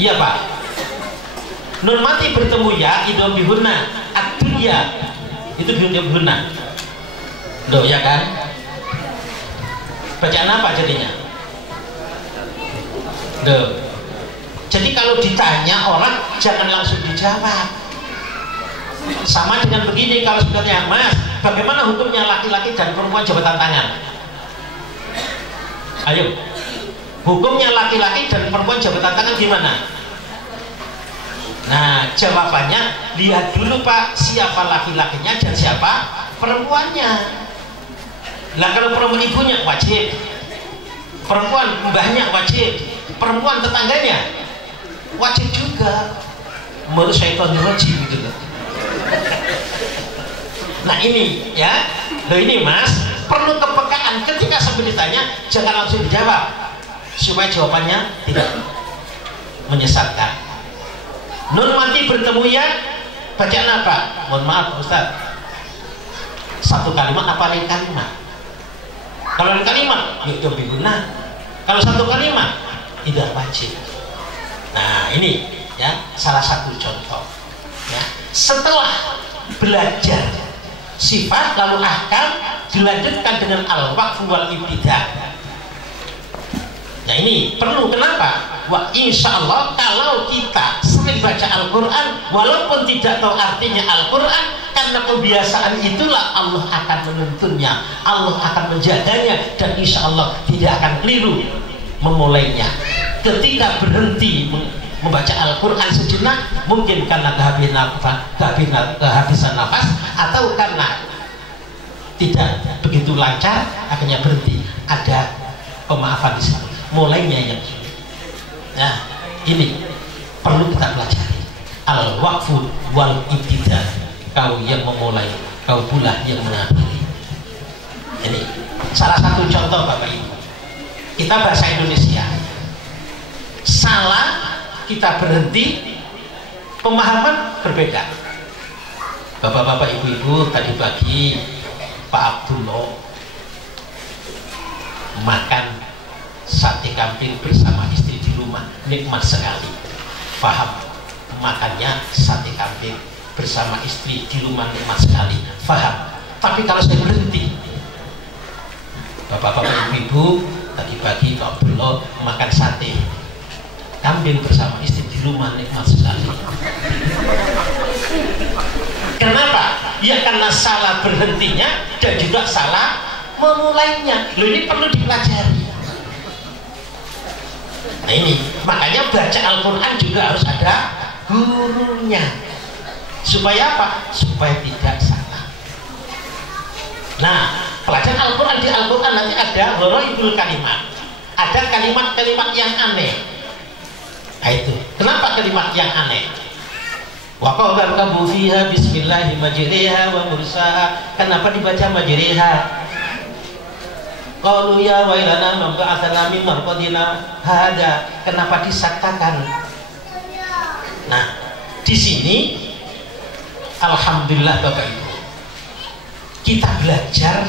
Iya Pak. Nun mati bertemu ya idom bihunna. Ad-dunya itu bihunna. Loh ya kan? Bacaan apa jadinya? Loh. Jadi kalau ditanya orang jangan langsung dijawab. Sama dengan begini, kalau sebenarnya Mas, bagaimana hukumnya laki-laki dan perempuan jabatan tangan? Ayo, hukumnya laki-laki dan perempuan jabatan tangan gimana? Nah, jawabannya lihat dulu Pak, siapa laki-lakinya dan siapa perempuannya. Lah kalau perempuan ibunya wajib, perempuan mbahnya wajib, perempuan tetangganya wajib juga. Menurut syaitan wajib gitu. Nah ini ya, loh ini Mas, perlu kepekaan ketika sambil ditanya, jangan langsung dijawab supaya jawabannya tidak menyesatkan. Nun mati bertemu ya, bacaan apa? Mohon maaf Ustaz, satu kalimat apa lain kalimat? Kalau lain kalimat, yuk biguna. Kalau satu kalimat, tidak wajib. Nah ini ya salah satu contoh. Ya. Setelah belajar sifat lalu ahkam dilanjutkan dengan al-waqf wal ibtida. Nah ini perlu, kenapa? Wah insya Allah kalau kita sering baca Al-Quran walaupun tidak tahu artinya Al-Quran, karena kebiasaan itulah Allah akan menuntunnya, Allah akan menjaganya, dan insya Allah tidak akan keliru memulainya. Ketika berhenti membaca Al-Quran sejenak, mungkin karena kehabisan nafas atau karena tidak begitu lancar akhirnya berhenti, ada pemaafan di sana, mulainya yang sulit. Nah ini perlu kita pelajari. Al-waqfu wal ibtida, kau yang memulai, kau pula yang mengakhiri. Ini salah satu contoh Bapak Ibu. Kita bahasa Indonesia, salah kita berhenti, pemahaman berbeda. Bapak-bapak, ibu-ibu, tadi pagi Pak Abdullah makan sate kambing bersama istri di rumah, nikmat sekali. Paham? Makannya sate kambing bersama istri di rumah nikmat sekali. Paham? Tapi kalau saya berhenti, bapak-bapak, ibu-ibu, tadi pagi Pak Abdullah makan sate kambing bersama istri di rumah nikmat sekali. Kenapa? Ya karena salah berhentinya dan juga salah memulainya. Loh, ini perlu dipelajari. Nah ini, makanya baca Al-Quran juga harus ada gurunya. Supaya apa? Supaya tidak salah. Nah, pelajaran Al-Quran, di Al-Quran nanti ada gharaibul kalimat. Ada kalimat-kalimat yang aneh. Nah itu, kenapa kalimat yang aneh? Wa qala rabbu fiha bismillahi majriha wa mursaha. Kenapa dibaca majriha? Qalu ya wailana man ba'atsana min marqadina hada. Kenapa disaktakan? Nah, di sini alhamdulillah Bapak Ibu, kita belajar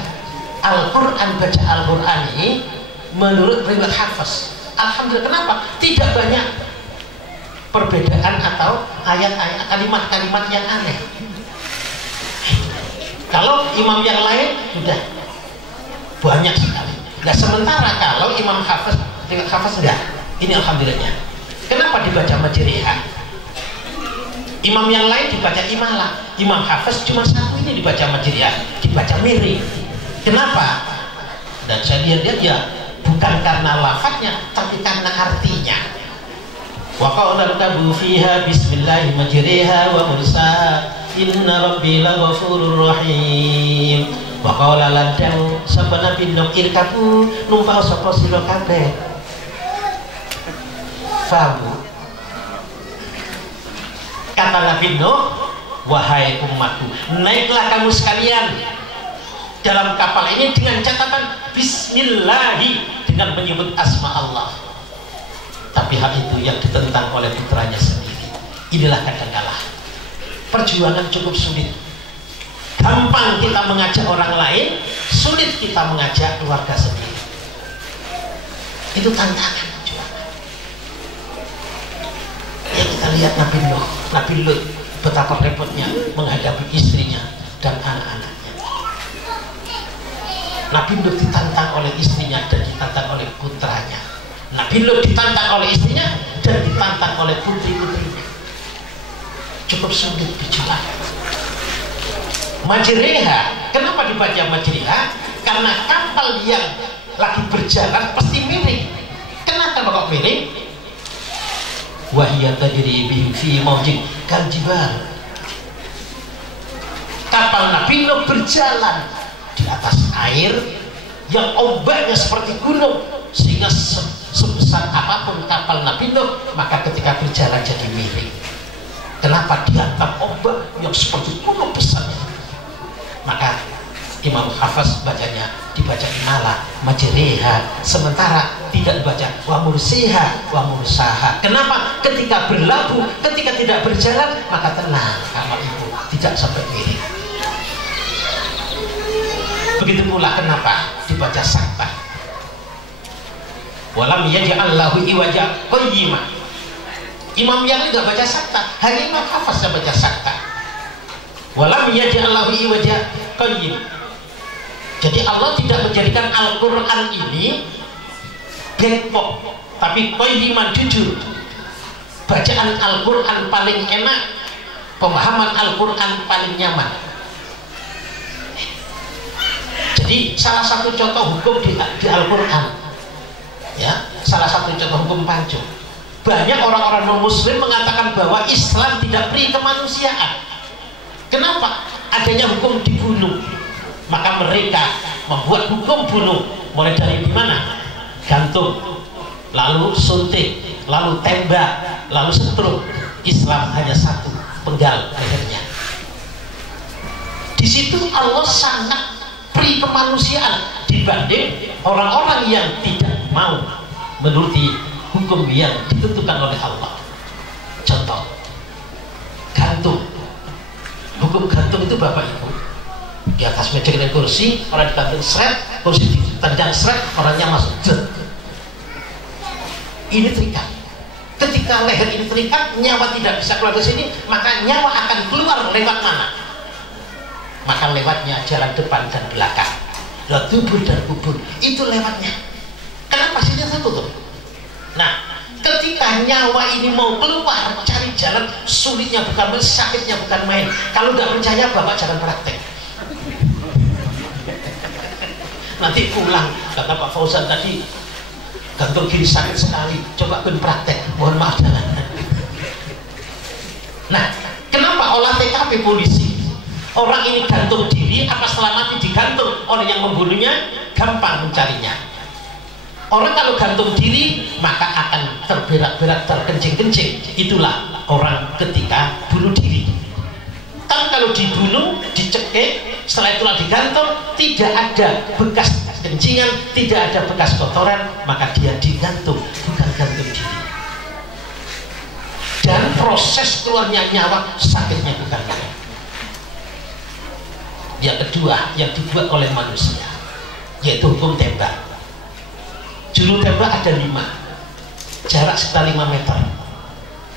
Al-Quran, baca Al-Quran ini menurut riwayat Hafiz. Alhamdulillah, kenapa? Tidak banyak perbedaan atau ayat-ayat, kalimat-kalimat yang aneh. Kalau imam yang lain sudah banyak sekali. Nah, sementara kalau imam Hafiz enggak. Ini alhamdulillahnya. Kenapa dibaca majriha? Imam yang lain dibaca imalah, imam Hafiz cuma satu ini dibaca majriha, dibaca miring. Kenapa? Dan saya lihat ya bukan karena lafadznya, tapi karena artinya. Wa qala rabbu fiha bismillahi majriha wa mursaha inna rabbi laghafurur rahim. Wa qala ladang sabana bindong irkabu numpak sapa sira kabeh. Faham? Kata Nabi Nuh, wahai umatku, naiklah kamu sekalian dalam kapal ini dengan catatan bismillahi, dengan menyebut asma Allah. Tapi hal itu yang ditentang oleh putranya sendiri. Inilah kadangkala perjuangan cukup sulit. Gampang kita mengajak orang lain, sulit kita mengajak keluarga sendiri. Itu tantangan perjuangan. Ya kita lihat Nabi Lut betapa repotnya menghadapi istrinya dan anak-anaknya. Nabi Lut ditantang oleh istrinya dan ditantang oleh putranya. Nabi Lut ditantang oleh istrinya dan ditantang oleh putri-putrinya. Cukup sulit berjuang. Majriha, kenapa dibaca majriha? Karena kapal yang lagi berjalan pasti miring. Kenapa kok miring? Wahiyat tajri bihim fi mawjin kal jibal. Kapal Nabi Nuh berjalan di atas air yang ombaknya seperti gunung, sehingga sebesar apapun kapal Nabi Nuh, maka ketika berjalan jadi miring. Kenapa? Dihantam ombak yang seperti gunung besarnya. Maka Imam Hafiz bacanya dibaca imalah majriha, sementara tidak dibaca wa mursiha wa mursaha. Kenapa? Ketika berlabuh, ketika tidak berjalan, maka tenang kalau itu tidak sampai miring. Begitu pula kenapa dibaca sakta. Walam yaj'allahu iwaja qayyima. Imam yang enggak baca sakta, hanya Imam Hafiz yang baca sakta. Walam yaj'allahu iwaja qayyim. Jadi Allah tidak menjadikan Al-Quran ini bengkok, tapi qayyiman, jujur. Bacaan Al-Quran paling enak, pemahaman Al-Quran paling nyaman. Jadi salah satu contoh hukum di Al-Quran, ya, salah satu contoh hukum pancung. Banyak orang-orang non-muslim mengatakan bahwa Islam tidak beri kemanusiaan. Kenapa? Adanya hukum dibunuh. Maka mereka membuat hukum bunuh, mulai dari mana? Gantung, lalu suntik, lalu tembak, lalu setrum. Islam hanya satu, penggal lehernya. Di situ Allah sangat pri kemanusiaan dibanding orang-orang yang tidak mau menuruti hukum yang ditentukan oleh Allah. Contoh, gantung. Hukum gantung itu Bapak Ibu, di atas meja dan kursi, orang digantung seret, kursi ditendang seret, orangnya masuk jet. Ini terikat. Ketika leher ini terikat, nyawa tidak bisa keluar dari sini, maka nyawa akan keluar lewat mana? Maka lewatnya jalan depan dan belakang, tubuh dan kubur, itu lewatnya. Kenapa sini tertutup? Nah, ketika nyawa ini mau keluar, cari jalan, sulitnya bukan main, sakitnya bukan main. Kalau nggak percaya, Bapak jangan praktek. Nanti pulang, kata Pak Fauzan tadi, gantung kiri sakit sekali, coba pun praktek, mohon maaf jangan. Nah, kenapa olah TKP polisi? Orang ini gantung diri, apa selama ini digantung oleh yang membunuhnya? Gampang mencarinya. Orang kalau gantung diri, maka akan terberak-berak, terkencing-kencing. Itulah orang ketika bunuh diri. Kan kalau dibunuh, dicekik, setelah itulah digantung, tidak ada bekas kencingan, tidak ada bekas kotoran, maka dia digantung, bukan gantung diri. Dan proses keluarnya nyawa, sakitnya bukan main. Yang kedua yang dibuat oleh manusia, yaitu hukum tembak. Juru tembak ada 5, jarak sekitar 5 meter.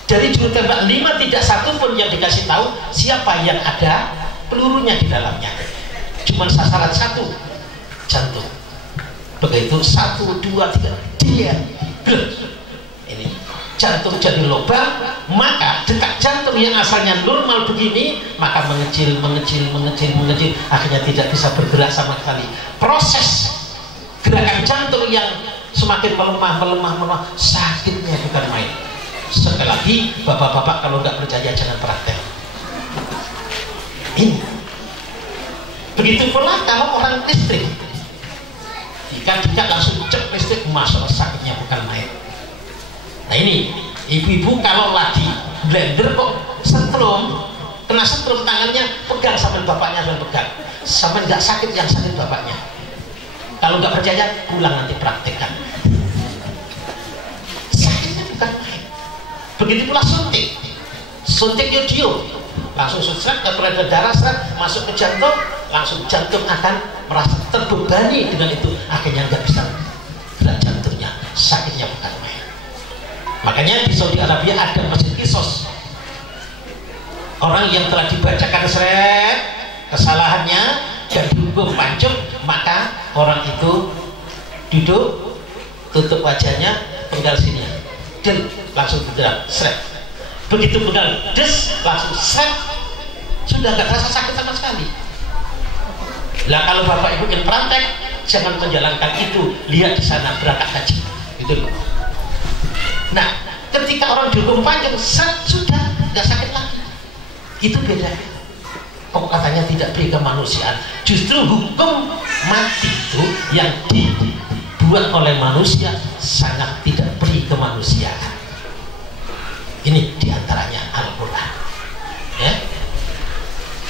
Dari juru tembak 5 tidak satu pun yang dikasih tahu siapa yang ada pelurunya di dalamnya. Cuma sasaran satu, jantung. Begitu 1, 2, 3, dia ini jantung jadi lubang, maka detak jantung yang asalnya normal begini, maka mengecil, akhirnya tidak bisa bergerak sama sekali. Proses gerakan jantung yang semakin melemah, sakitnya bukan main. Sekali lagi, bapak-bapak kalau nggak percaya jangan praktek. Ini. Begitu pula kalau orang listrik, jika langsung cek listrik, masalah sakitnya bukan main. Nah ini, ibu-ibu kalau lagi blender kok setrum, kena setrum tangannya, pegang sambil bapaknya sambil pegang, sampai nggak sakit yang sakit bapaknya. Kalau nggak percaya, pulang nanti praktekkan. Sakitnya bukan main. Begitu pula suntik, suntik yodium, langsung seret ke peredaran darah, seret masuk ke jantung, langsung jantung akan merasa terbebani dengan itu, akhirnya nggak bisa gerak jantungnya, sakitnya bukan main. Makanya di Saudi Arabia ada masjid kisos. Orang yang telah dibacakan seret kesalahannya dan dihukum pancung, maka orang itu duduk, tutup wajahnya, penggal sini, dan langsung diterap seret. Begitu penggal des, langsung seret, sudah nggak terasa sakit sama sekali. Lah kalau bapak ibu yang praktek, jangan menjalankan itu, lihat di sana berangkat haji, gitu loh. Nah, ketika orang dihukum panjang, sudah nggak sakit lagi. Itu beda. Kok katanya tidak beri kemanusiaan? Justru hukum mati itu yang dibuat oleh manusia sangat tidak beri kemanusiaan. Ini diantaranya Al-Quran. Ya,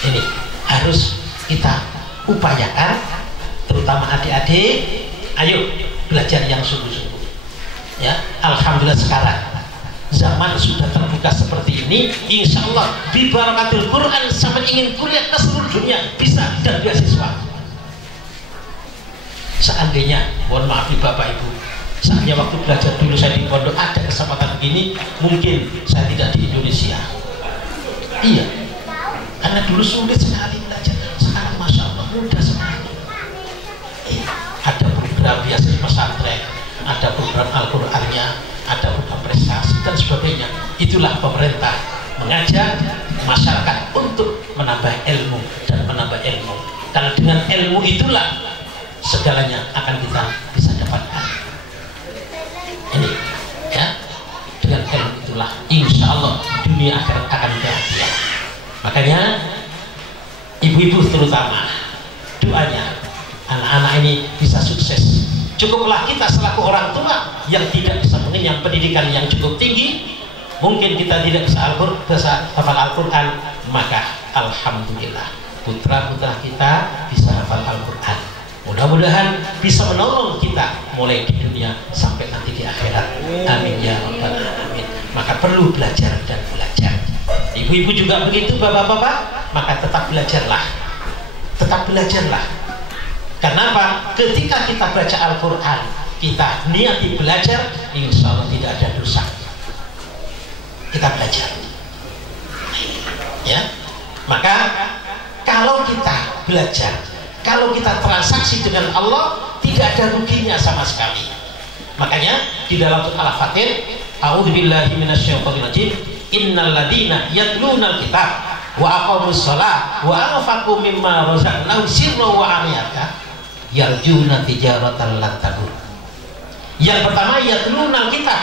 ini harus kita upayakan, terutama adik-adik. Ayo belajar yang sungguh-sungguh. Ya, alhamdulillah sekarang zaman sudah terbuka seperti ini, insya Allah di barakatil Quran sampai ingin kuliah ke seluruh dunia bisa dan beasiswa. Seandainya, mohon maaf bapak ibu, seandainya waktu belajar dulu saya di pondok ada kesempatan begini, mungkin saya tidak di Indonesia. Iya, karena dulu sulit sekali belajar, sekarang masya Allah mudah sekali. Ada program beasiswa pesantren, ada program Al-Qurannya, ada program prestasi dan sebagainya. Itulah pemerintah mengajak masyarakat untuk menambah ilmu dan menambah ilmu, karena dengan ilmu itulah segalanya akan kita bisa dapatkan. Ini ya, dengan ilmu itulah insya Allah dunia akan bahagia. Makanya ibu-ibu terutama doanya anak-anak ini bisa sukses. Cukuplah kita selaku orang tua yang tidak bisa mengenyam pendidikan yang cukup tinggi, mungkin kita tidak bisa hafal Al-Quran, maka alhamdulillah putra-putra kita bisa hafal Al-Quran. Mudah-mudahan bisa menolong kita mulai di dunia sampai nanti di akhirat. Amin ya rabbal alamin. Maka perlu belajar dan belajar. Ibu-ibu juga begitu, bapak-bapak, maka tetap belajarlah. Tetap belajarlah. Karena apa? Ketika kita baca Al-Quran, kita niati belajar, insya Allah tidak ada dosa. Kita belajar. Ya. Maka kalau kita belajar, kalau kita transaksi dengan Allah, tidak ada ruginya sama sekali. Makanya di dalam surah Al-Fatir, a'udzubillahi minasyaitonir rajim, innal ladzina yatlunal kitab wa aqamus shalah wa anfaqu mimma razaqnahum sirran wa alaniyatan yarjuna tijaratan lan tabur. Yang pertama yatlunal kitab.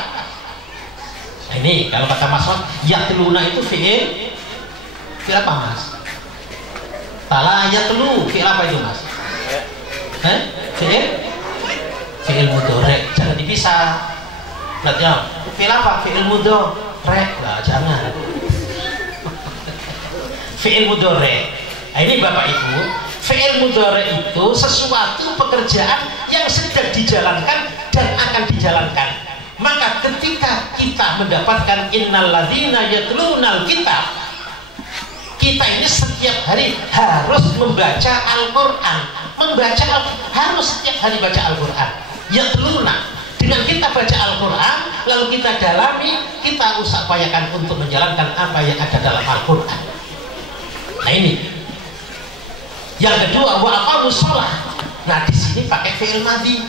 Nah, ini kalau kata Mas Wan, yatluna itu fi'il apa Mas? Tala yatlu, fi'il apa itu Mas? Fi'il mudhari', jangan dipisah. Berarti fi'il apa? Fi'il mudhari'. Lah jangan. Fi'il mudhari'. Nah, ini Bapak Ibu, fi'il mudhari' itu sesuatu pekerjaan yang sedang dijalankan dan akan dijalankan. Maka ketika kita mendapatkan innal ladzina yatlunal kitab, kita ini setiap hari harus membaca Al-Quran. Harus setiap hari baca Al-Quran. Yatluna. Dengan kita baca Al-Quran, lalu kita dalami, kita upayakan untuk menjalankan apa yang ada dalam Al-Quran. Nah ini. Yang kedua, wa aqamus shalah. Nah di sini pakai fi'il madhi.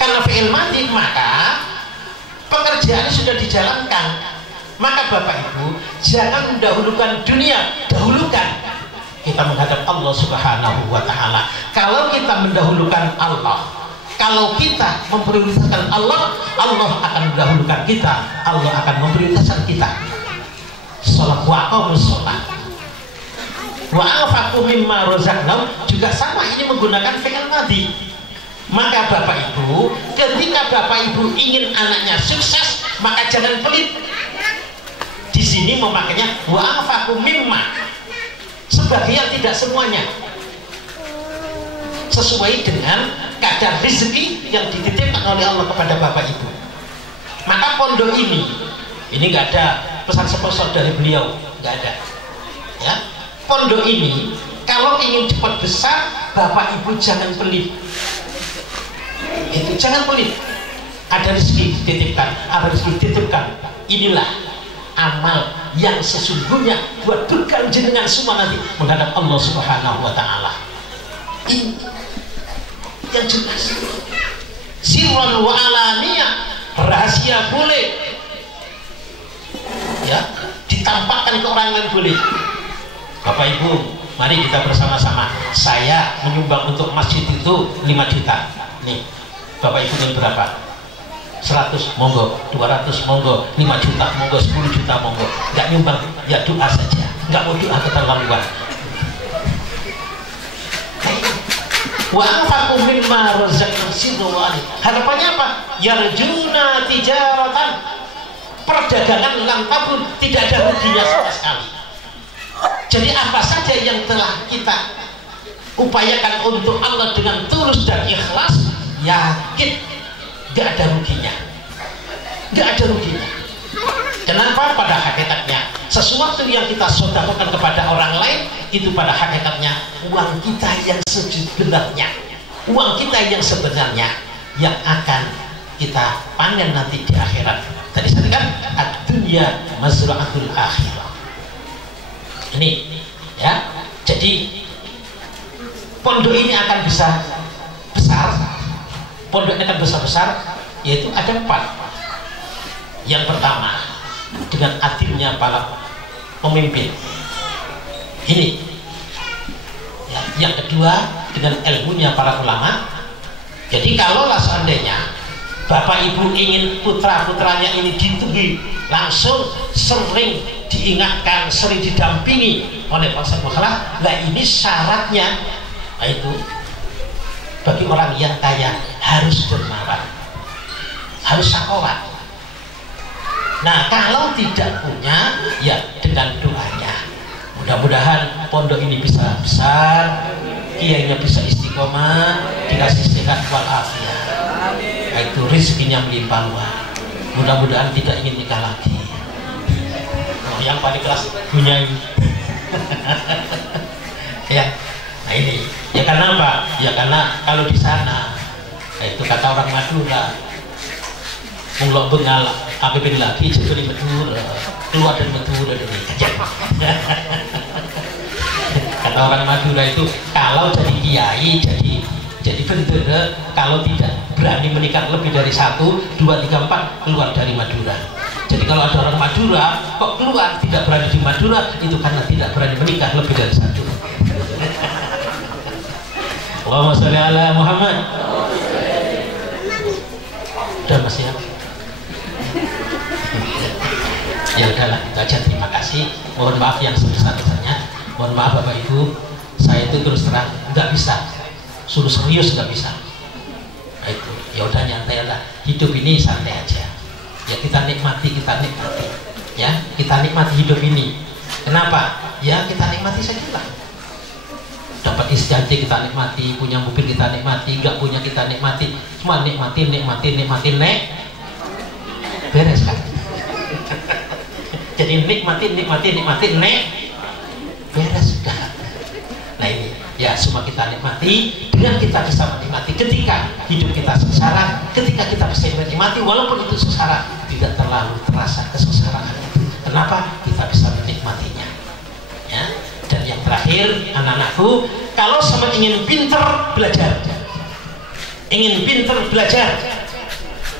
Karena fi'il madhi, maka pekerjaan sudah dijalankan. Maka Bapak Ibu jangan mendahulukan dunia, dahulukan kita menghadap Allah Subhanahu wa ta'ala. Kalau kita mendahulukan Allah, kalau kita memprioritaskan Allah, Allah akan mendahulukan kita, Allah akan memprioritaskan kita. Salat wa aqamus shalah wa anfaqu mimma razaqnahum juga sama, ini menggunakan fi'il madhi. Maka Bapak Ibu, ketika Bapak Ibu ingin anaknya sukses, maka jangan pelit. Di sini memakainya wa anfaqu mimma, sebagian tidak semuanya, sesuai dengan kadar rezeki yang dititipkan oleh Allah kepada Bapak Ibu. Maka pondok ini nggak ada pesan sponsor dari beliau, nggak ada. Ya, pondok ini kalau ingin cepat besar, Bapak Ibu jangan pelit. Itu jangan pelit. Ada rezeki dititipkan, ada rezeki dititipkan. Inilah amal yang sesungguhnya buat bekal jenengan semua nanti menghadap Allah Subhanahu wa ta'ala. Ini yang jelas. Sirran wa alaniyah, rahasia boleh, ya, ditampakkan ke orang lain boleh. Bapak Ibu, mari kita bersama-sama. Saya menyumbang untuk masjid itu 5 juta. Nih, Bapak Ibu ingin berapa? 100 monggo, 200 monggo, 5 juta monggo, 10 juta monggo. Nggak nyumbang, ya doa saja. Nggak mau doa keterlaluan. Wa anfaqu mimma razaqnahum sirran wa alaniyah. Harapannya apa? Yarjuna tijaratan, perdagangan lan tabur, tidak ada ruginya sama sekali. Jadi apa saja yang telah kita upayakan untuk Allah dengan tulus dan ikhlas, yakin nggak ada ruginya, nggak ada ruginya. Kenapa? Pada hakikatnya sesuatu yang kita sedekahkan kepada orang lain itu pada hakikatnya uang kita yang sebenarnya, uang kita yang sebenarnya yang akan kita panen nanti di akhirat. Tadi saya kan ad-dunya mazra'atul akhirah. Ini ya, jadi pondok ini akan bisa besar. Pondok ini akan besar-besar, yaitu ada 4. Yang pertama, dengan adilnya para pemimpin ini ya. Yang kedua, dengan ilmunya para ulama. Jadi kalaulah seandainya Bapak Ibu ingin putra-putranya ini ditunggu, langsung sering diingatkan, sering didampingi oleh Pak Mukhalaf. Nah ini syaratnya, nah itu bagi orang yang kaya harus dermawan, harus sakowat. Nah, kalau tidak punya, ya dengan doanya. Mudah-mudahan pondok ini bisa besar, kiainya bisa istiqomah, dikasih sehat walafiat. Itu rezekinya melimpah luas. Mudah-mudahan tidak ingin nikah lagi. Oh, yang paling kelas punya ini. Ya, nah ini. Ya karena apa? Ya karena kalau di sana, itu kata orang Madura, mulok bengal, apabila lagi jadi Madura, keluar dari Madura dari kata orang Madura itu, kalau jadi kiai, jadi bendera, kalau tidak berani menikah lebih dari 1, 2, 3, 4, keluar dari Madura. Jadi kalau ada orang Madura kok keluar tidak berani di Madura, itu karena tidak berani menikah lebih dari 1. Allahumma sholli ala Muhammad. Udah Mas ya? Ya udahlah, itu aja. Terima kasih. Mohon maaf yang sebesar-besarnya. Mohon maaf Bapak Ibu, saya itu terus terang nggak bisa, suruh serius nggak bisa. Nah, itu ya udah nyantai lah. Hidup ini santai aja. Ya kita nikmati, ya kita nikmati hidup ini. Kenapa? Ya kita nikmati saja lah. Dapat istri kita nikmati, punya mobil kita nikmati, nggak punya kita nikmati, cuma nikmati, beres kan? Jadi nikmati, beres kan? Nah ini, ya semua kita nikmati, dengan kita bisa menikmati ketika hidup kita sengsara, ketika kita bisa menikmati, walaupun itu sengsara, tidak terlalu terasa kesengsaraan itu. Kenapa? Kita bisa menikmatinya. Ya. Dan yang terakhir, anak-anakku, kalau sama ingin pinter belajar,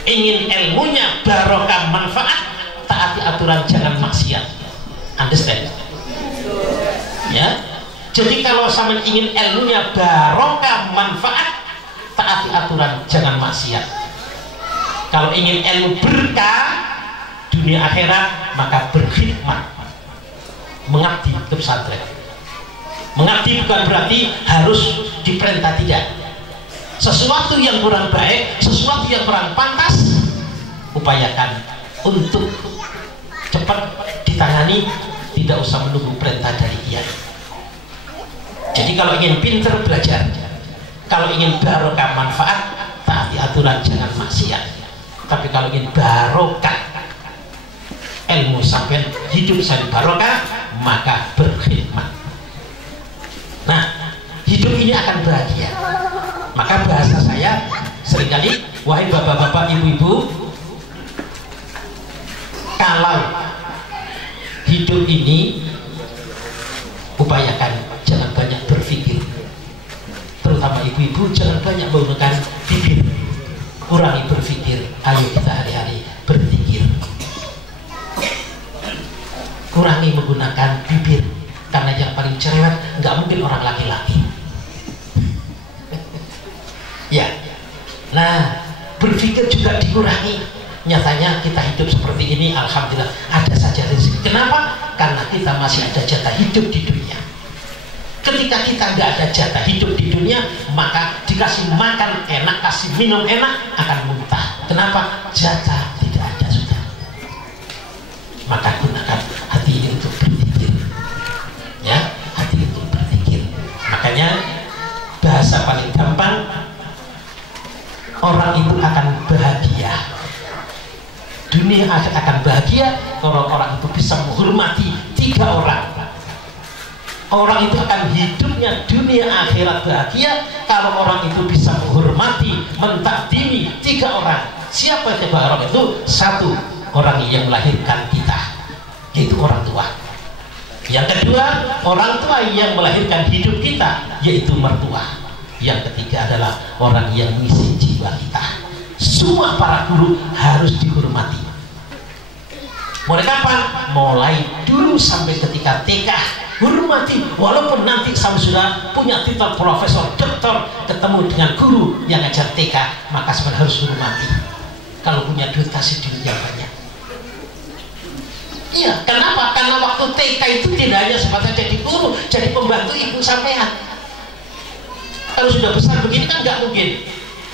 ingin ilmunya barokah manfaat, taati aturan, jangan maksiat. Understand? Ya. Jadi kalau sama ingin ilmunya barokah manfaat, taati aturan, jangan maksiat. Kalau ingin ilmu berkah dunia akhirat, maka berkhidmat, mengabdi ke pesantren. Mengabdi bukan berarti harus diperintah, tidak. Sesuatu yang kurang baik, sesuatu yang kurang pantas, upayakan untuk cepat ditangani, tidak usah menunggu perintah dari kiai. Jadi kalau ingin pinter belajar, kalau ingin barokah manfaat, taati aturan, jangan maksiat. Tapi kalau ingin barokah ilmu sampai hidup saya barokah, maka berkhidmat. Nah, hidup ini akan bahagia. Maka bahasa saya seringkali, wahai bapak-bapak, ibu-ibu, kalau hidup ini upayakan jangan banyak berpikir, terutama ibu-ibu jangan banyak menggunakan bibir, kurangi berpikir. Ayo kita hari-hari berpikir, kurangi menggunakan bibir, karena yang paling cerewet nggak mungkin orang laki-laki. Ya, nah berpikir juga dikurangi. Nyatanya kita hidup seperti ini, alhamdulillah ada saja rezeki. Kenapa? Karena kita masih ada jatah hidup di dunia. Ketika kita nggak ada jatah hidup di dunia, maka dikasih makan enak, kasih minum enak, akan muntah. Kenapa? Jatah tidak ada sudah. Maka gunakan hati ini untuk berpikir, ya, hati untuk berpikir. Makanya bahasa paling gampang, orang itu akan bahagia, dunia akan bahagia kalau orang itu bisa menghormati 3 orang. Orang itu akan hidupnya dunia akhirat bahagia kalau orang itu bisa menghormati, mentakdimi 3 orang. Siapa 3 orang itu? 1, orang yang melahirkan kita, yaitu orang tua. Yang kedua, orang tua yang melahirkan hidup kita, yaitu mertua. Yang ketiga adalah orang yang mengisi jiwa kita. Semua para guru harus dihormati. Mulai kapan? Mulai dulu sampai ketika TK, hormati. Walaupun nanti sama sudah punya titel profesor, doktor, ketemu dengan guru yang ngajar TK, maka sebenarnya harus hormati. Kalau punya duit, kasih duit yang banyak. Iya, kenapa? Karena waktu TK itu tidak hanya sebatas jadi guru, jadi pembantu ibu sampean. Kalau sudah besar begini kan nggak mungkin.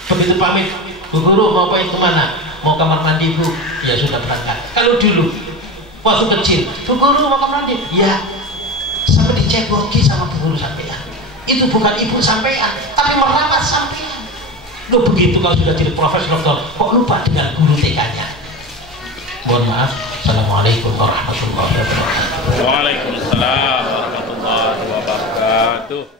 Begitu pamit, Bu Guru mau pergi kemana? mau kamar mandi Bu, ya sudah berangkat. Kalau dulu waktu kecil, Bu Guru mau kamar mandi, ya sampai diceboki sama Bu Guru sampean. Itu bukan ibu sampean, tapi merawat sampean. Loh begitu kalau sudah jadi profesor doktor, kok lupa dengan guru TK-nya? Mohon maaf. Assalamualaikum warahmatullahi wabarakatuh. Waalaikumsalam warahmatullahi wabarakatuh.